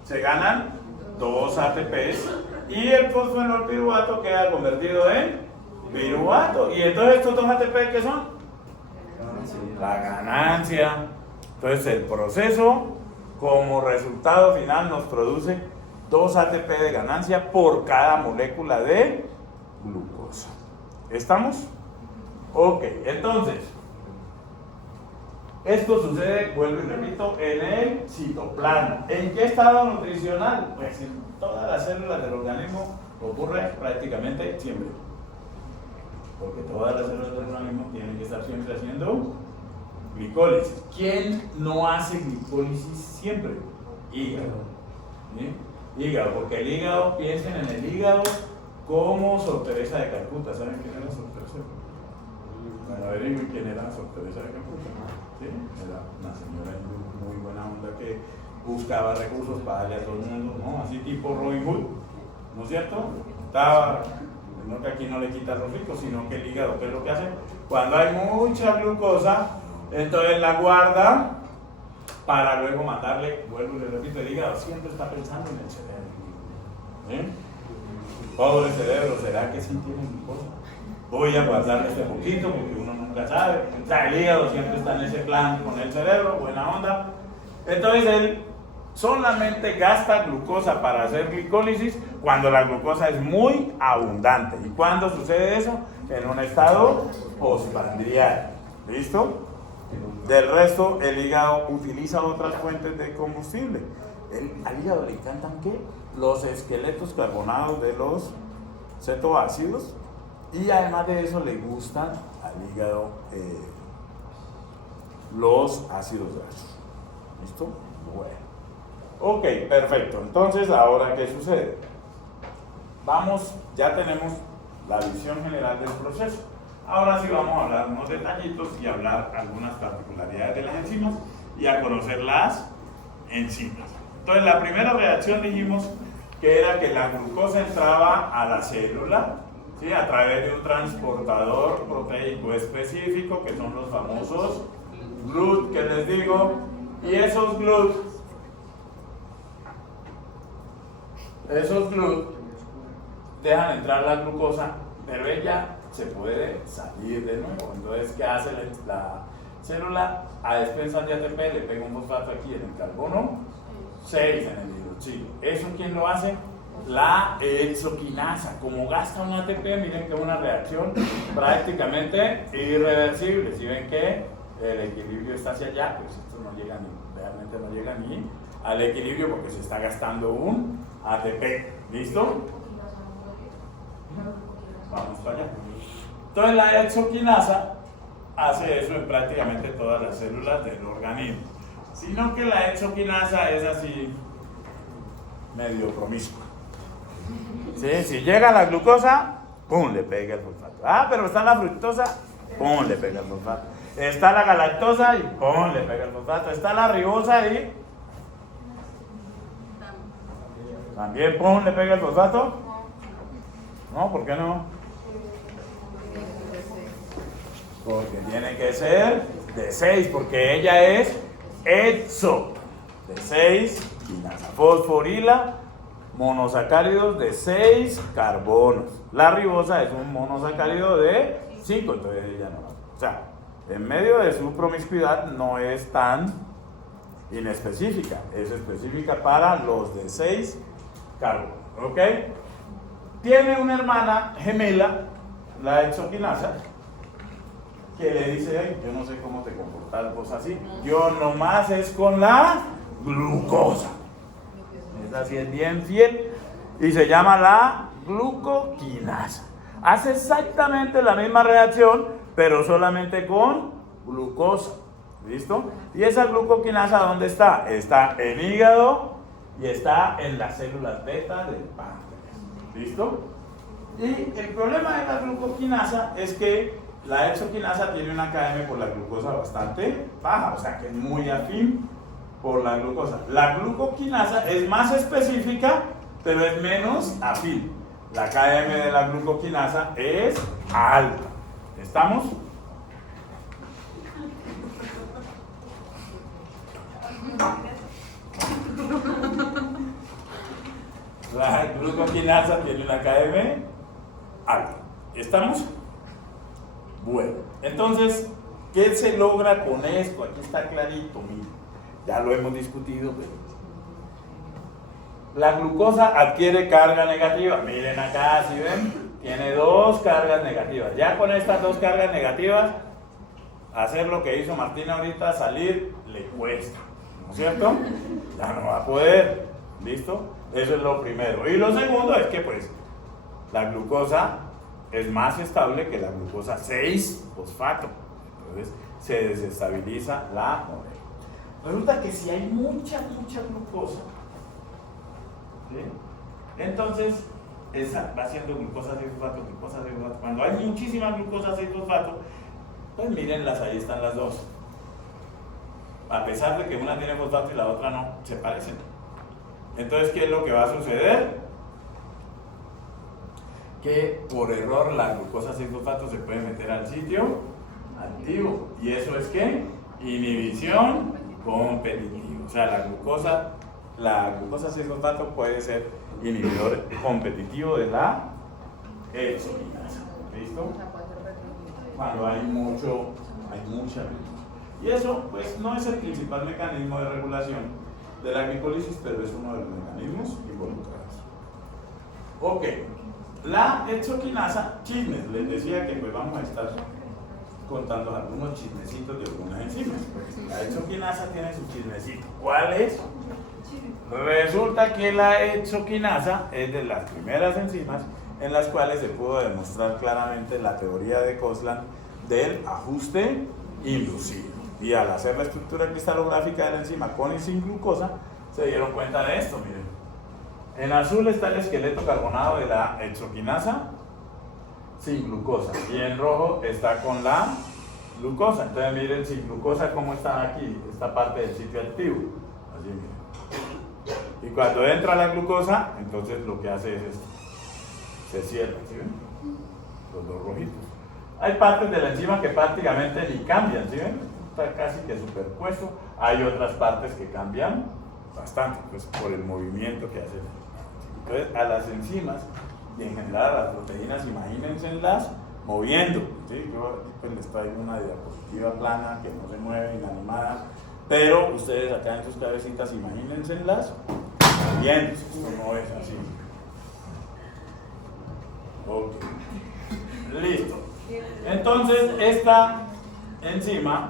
se ganan 2 ATPs y el fosfenol piruvato queda convertido en piruvato. Y entonces estos 2 ATP, ¿qué son? La ganancia. Entonces el proceso como resultado final nos produce 2 ATP de ganancia por cada molécula de glucosa. ¿Estamos? Ok, entonces esto sucede, vuelvo y repito, en el citoplasma. ¿En qué estado nutricional? Pues en todas las células del organismo ocurre prácticamente siempre. Porque todas las células del organismo tienen que estar siempre haciendo glicólisis. ¿Quién no hace glicólisis siempre? Hígado. ¿Sí? Hígado, porque el hígado, piensen en el hígado como Sor Teresa de Calcuta. ¿Saben quién era Sor Teresa de Calcuta? Bueno, averigüen quién era Sor Teresa de Calcuta. ¿Sí? era una señora muy buena onda que buscaba recursos para darle a todo el mundo, ¿no? Así tipo Robin Hood, ¿no es cierto? Estaba, no que aquí no le quita a los ricos, sino que el hígado, ¿qué es lo que hace? Cuando hay mucha glucosa, entonces la guarda para luego mandarle, vuelvo y le repito, el hígado siempre está pensando en el cerebro. Pobre cerebro, ¿será que sí tiene glucosa? Voy a guardarle este poquito porque uno nunca sabe. O sea, el hígado siempre está en ese plan con el cerebro, buena onda. Entonces él solamente gasta glucosa para hacer glicólisis cuando la glucosa es muy abundante. ¿Y cuándo sucede eso? En un estado postprandial. ¿Listo? Del resto, el hígado utiliza otras fuentes de combustible. Al hígado le encantan ¿qué? Los esqueletos carbonados de los cetoácidos, y además de eso le gustan al hígado los ácidos grasos. ¿Listo? Bueno. Ok, perfecto. Entonces, ¿ahora qué sucede? Vamos, ya tenemos la visión general del proceso. Ahora sí vamos a hablar unos detallitos y hablar algunas particularidades de las enzimas y a conocer las enzimas. Entonces, la primera reacción dijimos que era que la glucosa entraba a la célula, ¿sí? A través de un transportador proteico específico, que son los famosos GLUT que les digo, y esos GLUT dejan entrar la glucosa, pero ella se puede salir de nuevo. Entonces, ¿qué hace la célula? A expensas de ATP le pega un fosfato aquí en el carbono 6 en el hidroxilo. ¿Eso quién lo hace? La exoquinasa. Como gasta un ATP, miren que es una reacción prácticamente irreversible. Si ven que el equilibrio está hacia allá, pues esto no llega realmente no llega ni al equilibrio porque se está gastando un ATP. ¿Listo? Vamos para allá. Entonces la exoquinasa hace eso en prácticamente todas las células del organismo. Sino que la exoquinasa es así medio promiscua. ¿Sí? Si llega la glucosa, ¡pum!, le pega el fosfato. Ah, pero está la fructosa, ¡pum!, le pega el fosfato. Está la galactosa y ¡pum!, le pega el fosfato. Está la ribosa y también ¡pum!, le pega el fosfato. No, ¿por qué no? Porque tiene que ser de 6, porque ella es exo de 6 quinasa, fosforila, monosacáridos de 6 carbonos. La ribosa es un monosacárido de 5, entonces ella no. O sea, en medio de su promiscuidad no es tan inespecífica, es específica para los de 6 carbonos. ¿Ok? Tiene una hermana gemela, la exoquinasa, que le dice, ay, yo no sé cómo te comportas vos así, yo nomás es con la glucosa. Esa sí es bien fiel y se llama la glucoquinasa. Hace exactamente la misma reacción, pero solamente con glucosa. ¿Listo? Y esa glucoquinasa, ¿dónde está? Está en hígado y está en las células beta del páncreas. ¿Listo? Y el problema de la glucoquinasa es que la exoquinasa tiene una KM por la glucosa bastante baja, o sea que es muy afín por la glucosa. La glucoquinasa es más específica, pero es menos afín. La KM de la glucoquinasa es alta. ¿Estamos? La glucoquinasa tiene una KM alta. ¿Estamos? Bueno, entonces, ¿qué se logra con esto? Aquí está clarito, miren. Ya lo hemos discutido, pero la glucosa adquiere carga negativa. Miren acá, ¿sí ven? Tiene 2 cargas negativas. Ya con estas 2 cargas negativas, hacer lo que hizo Martina ahorita, salir, le cuesta. ¿No es cierto? Ya no va a poder. ¿Listo? Eso es lo primero. Y lo segundo es que, pues, la glucosa es más estable que la glucosa 6-fosfato. Entonces, se desestabiliza la molécula. Resulta que si hay mucha glucosa, ¿sí? Entonces, esa va siendo glucosa 6-fosfato, glucosa 6-fosfato. Cuando hay muchísima glucosa 6-fosfato, pues mírenlas, ahí están las dos. a pesar de que una tiene fosfato y la otra no, se parecen. Entonces, ¿qué es lo que va a suceder? Que por error la glucosa 6-fosfato se puede meter al sitio activo. ¿Y eso es qué? Inhibición competitiva. O sea, la glucosa 6-fosfato puede ser inhibidor competitivo de la exoquinasa. ¿Listo? Cuando hay mucha glucosa. Y eso, pues, no es el principal mecanismo de regulación de la glicólisis, pero es uno de los mecanismos involucrados. Ok, la exoquinasa, chismes, les decía que pues vamos a estar contando algunos chismecitos de algunas enzimas. La exoquinasa tiene su chismecito. ¿Cuál es? Resulta que la exoquinasa es de las primeras enzimas en las cuales se pudo demostrar claramente la teoría de Kosland del ajuste inducido. Y al hacer la estructura cristalográfica de la enzima con y sin glucosa, se dieron cuenta de esto, miren. En azul está el esqueleto carbonado de la exoquinasa sin glucosa, y en rojo está con la glucosa. Entonces miren sin glucosa cómo está aquí, esta parte del sitio activo. Así miren. Y cuando entra la glucosa, entonces lo que hace es esto. Se cierran, ¿sí ven? Los dos rojitos. Hay partes de la enzima que prácticamente ni cambian, ¿sí ven? Está casi que superpuesto. Hay otras partes que cambian bastante, pues por el movimiento que hacen. Entonces, a las enzimas y en general a las proteínas, imagínenselas moviendo. ¿Sí? Yo pues, les traigo una diapositiva plana que no se mueve, inanimada, pero ustedes acá en sus cabecitas, imagínenselas moviendo. Esto no es así. Ok. Listo. Entonces, esta enzima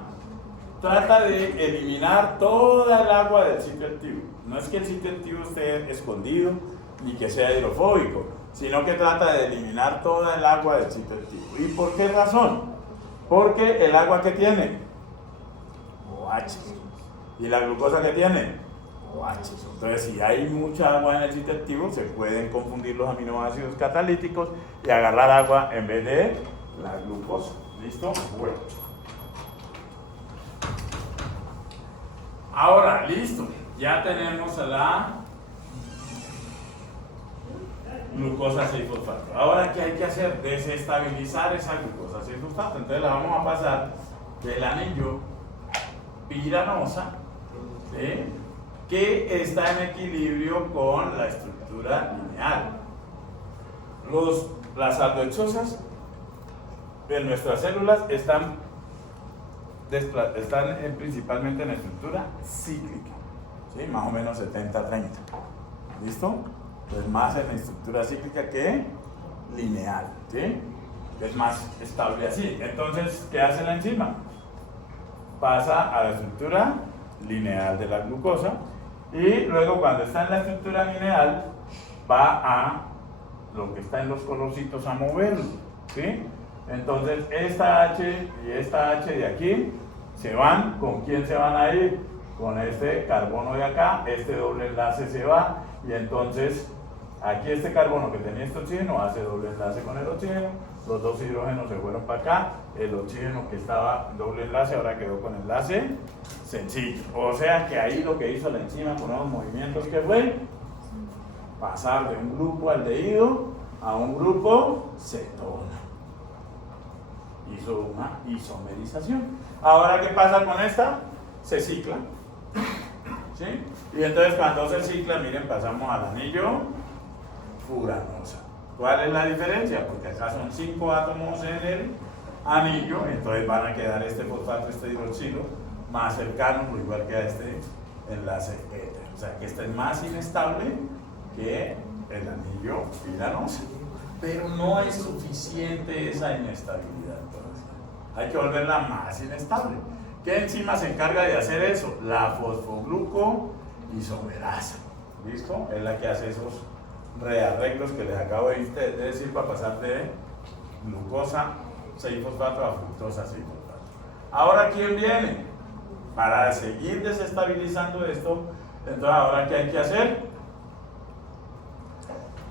trata de eliminar toda el agua del sitio activo. No es que el sitio activo esté escondido ni que sea hidrofóbico, sino que trata de eliminar toda el agua del sitio activo. ¿Y por qué razón? Porque el agua que tiene OH. ¿Y la glucosa que tiene? OH. Entonces, si hay mucha agua en el sitio activo, se pueden confundir los aminoácidos catalíticos y agarrar agua en vez de la glucosa. ¿Listo? Bueno. Ahora, listo. Ya tenemos a la glucosa 6-fosfato. Ahora, ¿qué hay que hacer? Desestabilizar esa glucosa 6-fosfato. Entonces la vamos a pasar del anillo piranosa, ¿sí?, que está en equilibrio con la estructura lineal. Las aldohexosas de nuestras células están principalmente en la estructura cíclica, ¿sí?, más o menos 70-30. ¿Listo? Es más en la estructura cíclica que lineal, ¿sí? Es más estable así. Entonces, ¿qué hace la enzima? Pasa a la estructura lineal de la glucosa y luego cuando está en la estructura lineal va a lo que está en los colorcitos a moverlo, ¿sí? Entonces, esta H y esta H de aquí se van. ¿Con quién se van a ir? Con este carbono de acá. Este doble enlace se va y entonces aquí este carbono que tenía este oxígeno hace doble enlace con el oxígeno, los dos hidrógenos se fueron para acá, el oxígeno que estaba doble enlace ahora quedó con enlace sencillo. O sea que ahí lo que hizo la enzima con los movimientos que fue pasar de un grupo aldehído a un grupo cetona. Hizo una isomerización. Ahora, ¿qué pasa con esta? Se cicla. ¿Sí? Y entonces cuando se cicla, miren, pasamos al anillo furanosa. ¿Cuál es la diferencia? Porque acá son 5 átomos en el anillo, entonces van a quedar este fosfato, este hidroxilo, más cercanos, igual que a este enlace éter. O sea que este es más inestable que el anillo furanosa. Pero no es suficiente esa inestabilidad todavía. Hay que volverla más inestable. ¿Qué enzima se encarga de hacer eso? La fosfoglucoisomerasa. ¿Listo? Es la que hace esos rearreglos que les acabo de decir para pasar de glucosa 6-fosfato a fructosa 6-fosfato. Ahora, ¿quién viene? Para seguir desestabilizando esto, entonces ahora ¿qué hay que hacer?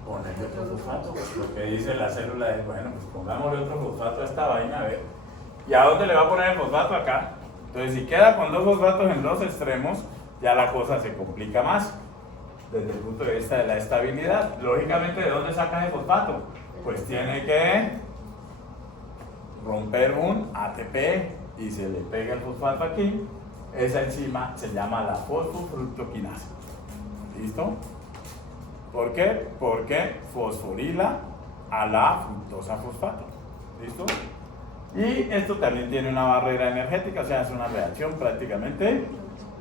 Ponerle otro fosfato. Lo que dice la célula es, bueno, pues pongámosle otro fosfato a esta vaina, a ver. ¿Y a dónde le va a poner el fosfato? Acá. Entonces, si queda con dos fosfatos en los extremos, ya la cosa se complica más desde el punto de vista de la estabilidad. Lógicamente, ¿de dónde saca el fosfato? Pues tiene que romper un ATP y se le pega el fosfato aquí. Esa enzima se llama la fosfofructoquinasa. ¿Listo? ¿Por qué? Porque fosforila a la fructosa fosfato. ¿Listo? Y esto también tiene una barrera energética, o sea, es una reacción prácticamente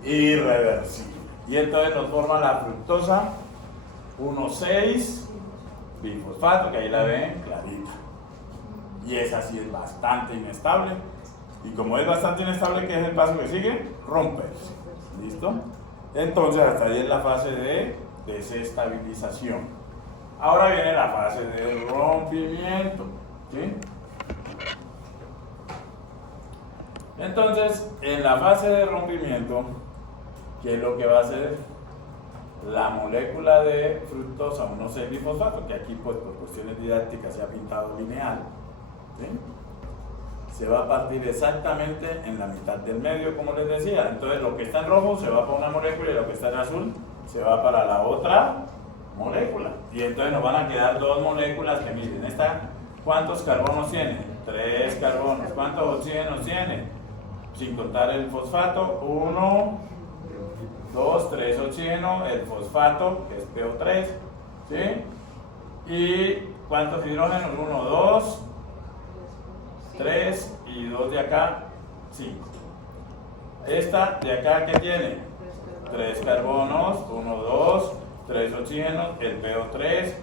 irreversible. Y entonces nos forma la fructosa 1,6 bifosfato, que ahí la ven clarita. Y esa sí es bastante inestable. Y como es bastante inestable, ¿qué es el paso que sigue? Romperse. ¿Listo? Entonces hasta ahí es la fase de desestabilización. Ahora viene la fase de rompimiento. ¿Sí? Entonces, en la fase de rompimiento, ¿qué es lo que va a hacer? La molécula de fructosa 1,6 bifosfato, que aquí pues por cuestiones didácticas se ha pintado lineal, ¿sí? Se va a partir exactamente en la mitad del medio, como les decía. Entonces lo que está en rojo se va para una molécula y lo que está en azul se va para la otra molécula. Y entonces nos van a quedar dos moléculas que miren, esta, ¿cuántos carbonos tiene? 3 carbonos. ¿Cuántos oxígenos tiene? Sin contar el fosfato, 1, 2, 3 oxígenos, el fosfato, que es PO3, ¿sí? ¿Y cuántos hidrógenos? 1, 2, 3 y 2 de acá, 5. Esta de acá, ¿qué tiene? 3 carbonos, 1, 2, 3 oxígenos, el PO3.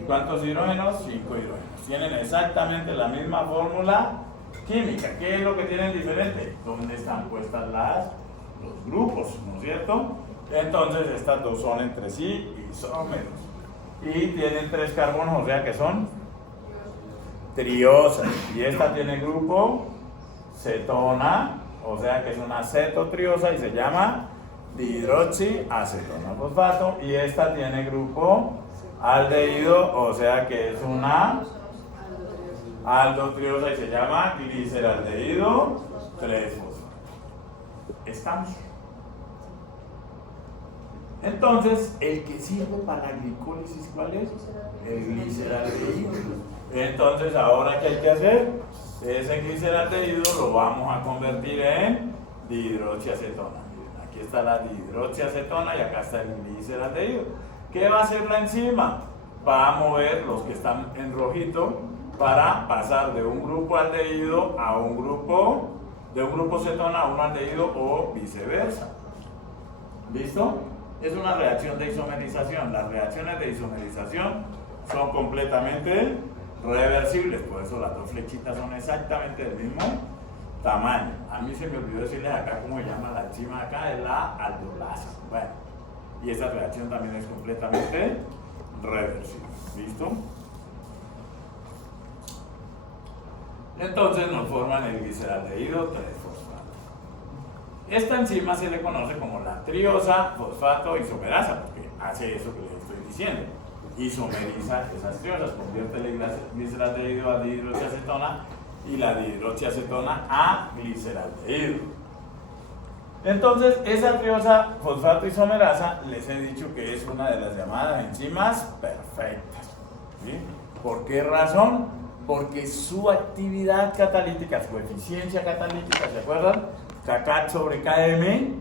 ¿Y cuántos hidrógenos? 5 hidrógenos. Tienen exactamente la misma fórmula química. ¿Qué es lo que tienen diferente? ¿Dónde están puestas los grupos? ¿No es cierto? Entonces estas dos son entre sí isómeros. Y tienen 3 carbonos, o sea que son triosas. Y esta tiene grupo cetona, o sea que es una cetotriosa y se llama dihidroxiacetona fosfato. Y esta tiene grupo aldehído, o sea que es una aldotriosa y se llama gliceraldehído 3-fosfato. ¿Estamos? Entonces, el que sirve para la glicólisis, ¿cuál es? El gliceraldehído. Entonces, ahora, ¿qué hay que hacer? Ese gliceraldehído lo vamos a convertir en dihidroxiacetona. Miren, aquí está la dihidroxiacetona y acá está el gliceraldehído. ¿Qué va a hacer la enzima? Va a mover los que están en rojito para pasar de un grupo aldehído a un grupo, de un grupo cetona a un aldehído o viceversa. ¿Listo? Es una reacción de isomerización. Las reacciones de isomerización son completamente reversibles, por eso las dos flechitas son exactamente del mismo tamaño. A mí se me olvidó decirles acá cómo se llama la enzima acá, es la aldolasa. Bueno, y esta reacción también es completamente reversible. ¿Listo? Entonces nos forman el gliceraldehído 3-fosfato. Esta enzima se le conoce como la triosa fosfato isomerasa, porque hace eso que les estoy diciendo. Isomeriza esas triosas, convierte el gliceraldehído a dihidroxiacetona y la dihidroxiacetona a gliceraldehído. Entonces, esa triosa fosfato isomerasa les he dicho que es una de las llamadas enzimas perfectas. ¿Sí? ¿Por qué razón? Porque su actividad catalítica, su eficiencia catalítica, ¿se acuerdan? Kcat sobre Km,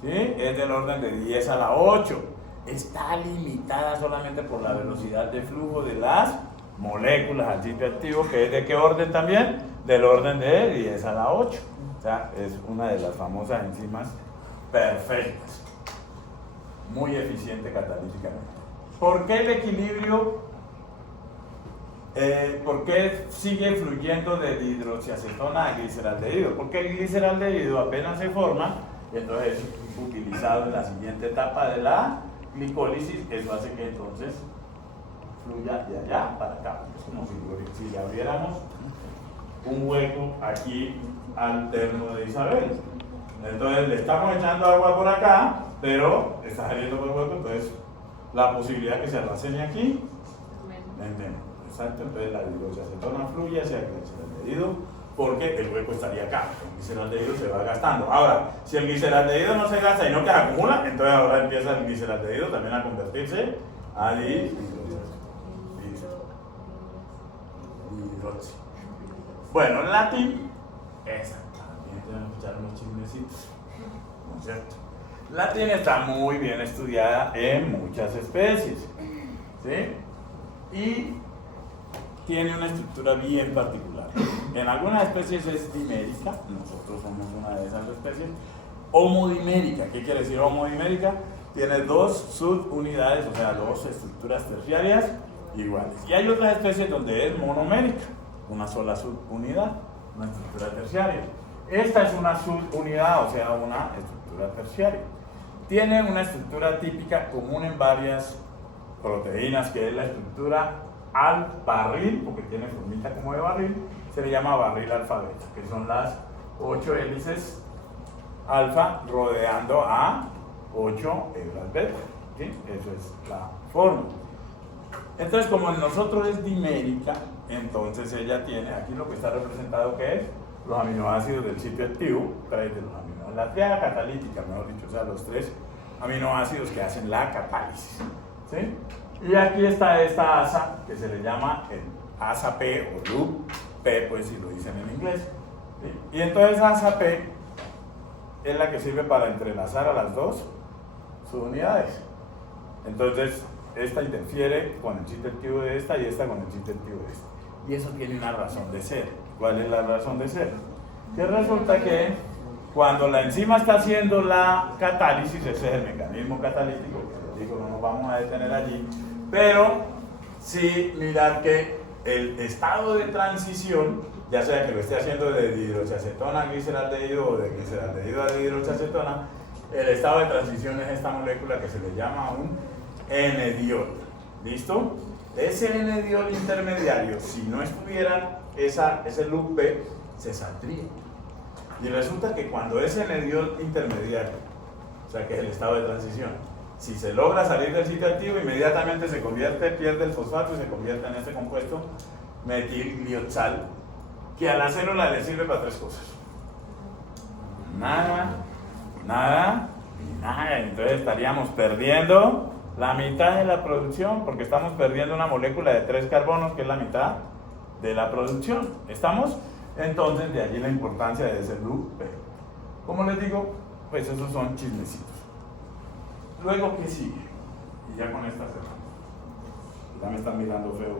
¿sí? Es del orden de 10 a la 8. Está limitada solamente por la velocidad de flujo de las moléculas al sitio activo, que es de qué orden también? Del orden de 10 a la 8. O sea, es una de las famosas enzimas perfectas. Muy eficiente catalíticamente. ¿Por qué el equilibrio? ¿Por qué sigue fluyendo de dihidroxiacetona a gliceraldehído? Porque el gliceraldehído apenas se forma, entonces es utilizado en la siguiente etapa de la glicólisis. Eso hace que entonces fluya de allá para acá. Es como si le abriéramos un hueco aquí al termo de Isabel. Entonces le estamos echando agua por acá, pero está saliendo por el hueco, entonces la posibilidad que se almacene aquí, entendemos. Exacto, entonces la dihidroxiacetona fluye hacia el gliceraldehído porque el hueco estaría acá. El gliceraldehído se va gastando. Ahora, si el gliceraldehído no se gasta y no que se acumula, entonces ahora empieza el gliceraldehído también a convertirse a dihidroxi. Bueno, en latín, esa también tenemos que echar unos chismecitos, ¿no es cierto? Latín está muy bien estudiada en muchas especies, ¿sí? Y tiene una estructura bien particular. En algunas especies es dimérica, nosotros somos una de esas especies. Homodimérica, ¿qué quiere decir homodimérica? Tiene dos subunidades, o sea, dos estructuras terciarias iguales. Y hay otras especies donde es monomérica, una sola subunidad, una estructura terciaria. Esta es una subunidad, o sea, una estructura terciaria. Tiene una estructura típica común en varias proteínas, que es la estructura al barril, porque tiene formita como de barril, se le llama barril alfa-beta, que son las 8 hélices alfa rodeando a 8 hebras beta, ¿sí? Eso es la forma. Entonces, como en nosotros es dimérica, entonces ella tiene, aquí lo que está representado que es los aminoácidos del sitio activo, tres de los aminoácidos, la triada catalítica, mejor dicho, o sea, los 3 aminoácidos que hacen la catálisis, ¿sí? Y aquí está esta asa que se le llama el asa P o loop P, pues si lo dicen en inglés, ¿sí? Y entonces asa P es la que sirve para entrelazar a las dos subunidades. Entonces esta interfiere con el sitio activo de esta y esta con el sitio activo de esta. Y eso tiene una razón de ser. ¿Cuál es la razón de ser? Que resulta que cuando la enzima está haciendo la catálisis, ese es el mecanismo catalítico, que les digo, no nos vamos a detener allí, pero sí mirar que el estado de transición, ya sea que lo esté haciendo de dihidroxiacetona a gliceraldehído o de gliceraldehído a dihidroxiacetona, el estado de transición es esta molécula que se le llama un N-diol. ¿Listo? Ese N-diol intermediario, si no estuviera ese loop P, se saldría. Y resulta que cuando ese N-diol intermediario, o sea que es el estado de transición, si se logra salir del sitio activo, inmediatamente se convierte, pierde el fosfato y se convierte en este compuesto metilglioxal, que a la célula le sirve para 3 cosas. Nada, nada y nada. Entonces estaríamos perdiendo la mitad de la producción, porque estamos perdiendo una molécula de 3 carbonos, que es la mitad de la producción. ¿Estamos? Entonces, de allí la importancia de ese loop P. Como les digo, pues esos son chismecitos. Luego, ¿qué sigue? Y ya con esta cerramos. Ya me están mirando feo.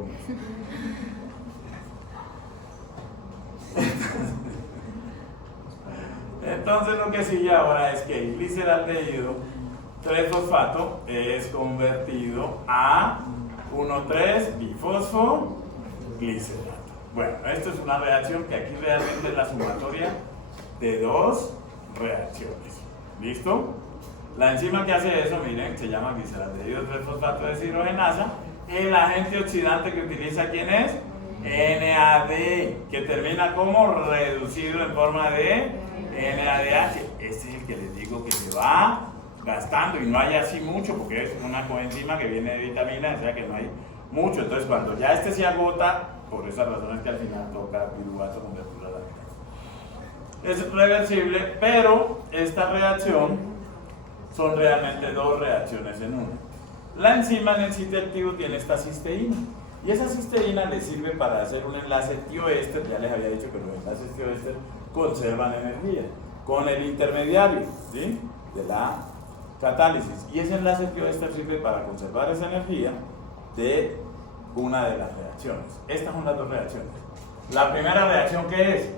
Entonces, lo que sigue ahora es que el gliceraldehído 3-fosfato es convertido a 1,3-bifosfoglicerato. Bueno, esto es una reacción que aquí realmente es la sumatoria de 2 reacciones. ¿Listo? La enzima que hace eso, miren, se llama gliceraldehído 3-fosfato deshidrogenasa. El agente oxidante que utiliza, ¿quién es? NAD, que termina como reducido en forma de NADH. Este es el que les digo que se va gastando, y no hay así mucho porque es una coenzima que viene de vitamina, o sea que no hay mucho. Entonces, cuando ya este se agota, por esas razones que al final toca piruvato con lectura lateral. Es reversible, pero esta reacción son realmente 2 reacciones en una. La enzima en el sitio activo tiene esta cisteína, y esa cisteína le sirve para hacer un enlace tioéster. Ya les había dicho que los enlaces tioéster conservan energía con el intermediario, ¿sí?, de la catálisis, y ese enlace tioéster sirve para conservar esa energía de una de las reacciones. Estas son las 2 reacciones. La primera reacción, ¿qué es?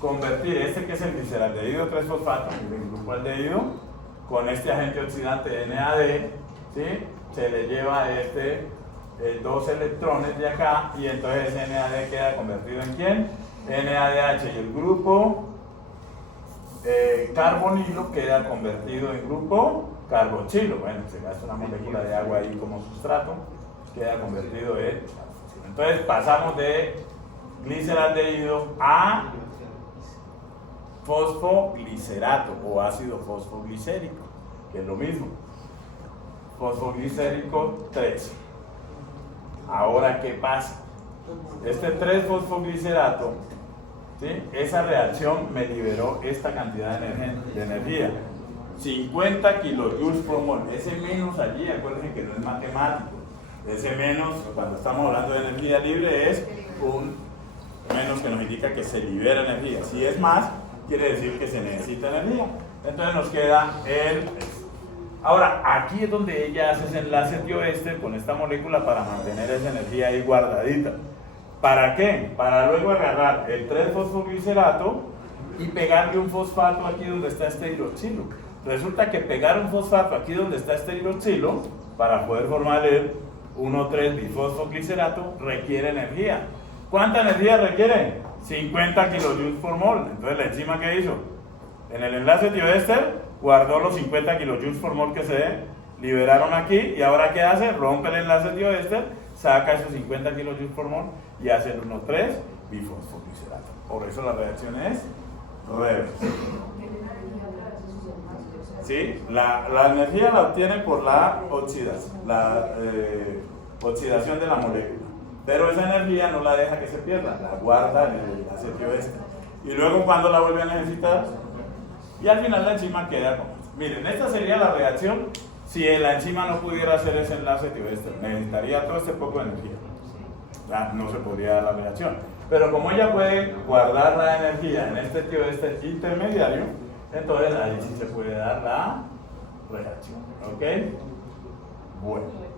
Convertir este, que es el gliceraldehído 3-fosfato, el grupo aldehído, con este agente oxidante NAD, ¿sí?, se le lleva 2 electrones de acá, y entonces ese NAD queda convertido en ¿quién? NADH, y el grupo carbonilo queda convertido en grupo carboxilo. Bueno, se gasta una molécula de agua ahí como sustrato, queda convertido en carboxilo. Entonces pasamos de gliceraldehído a fosfoglicerato o ácido fosfoglicérico, que es lo mismo. Fosfoglicérico 3. Ahora, ¿qué pasa? Este 3-fosfoglicerato ¿sí? Esa reacción me liberó esta cantidad de energía. 50 kilojoules por mol. Ese menos allí, acuérdense que no es matemático. Ese menos, cuando estamos hablando de energía libre, es un menos que nos indica que se libera energía. Si es más, quiere decir que se necesita energía. Entonces nos queda el... Ahora, aquí es donde ella hace ese enlace tioéster con esta molécula para mantener esa energía ahí guardadita. ¿Para qué? Para luego agarrar el 3-fosfoglicerato y pegarle un fosfato aquí donde está este hidroxilo. Resulta que pegar un fosfato aquí donde está este hidroxilo para poder formar el 1,3-bifosfoglicerato requiere energía. ¿Cuánta energía requiere? 50 kilojoules por mol. Entonces la enzima, ¿qué hizo? En el enlace tioéster guardó los 50 kilojoules por mol que se liberaron aquí y ahora ¿qué hace? Rompe el enlace tioéster, saca esos 50 kilojoules por mol y hace el 1,3-bifosfoglicerato. Por eso la reacción es reversible. ¿Sí? La energía la obtiene por la oxidación, oxidación de la molécula. Pero esa energía no la deja que se pierda, la guarda en el enlace tioéster. Y luego cuando la vuelve a necesitar, y al final la enzima queda como esto. Miren, esta sería la reacción si la enzima no pudiera hacer ese enlace tioéster. Necesitaría todo este poco de energía. Ya no se podría dar la reacción. Pero como ella puede guardar la energía en este tioéster intermediario, entonces ahí sí se puede dar la reacción. ¿Ok? Bueno.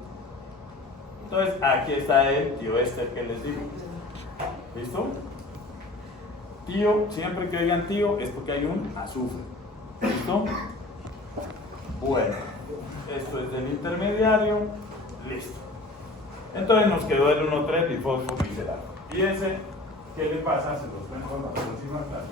Entonces aquí está el tioéster que les digo. ¿Listo? Tío, siempre que oigan tío es porque hay un azufre. ¿Listo? Bueno, esto es del intermediario. Listo. Entonces nos quedó el 1,3-bifosfoglicerato. Y ese, ¿qué le pasa? Se los cuento en la próxima clase.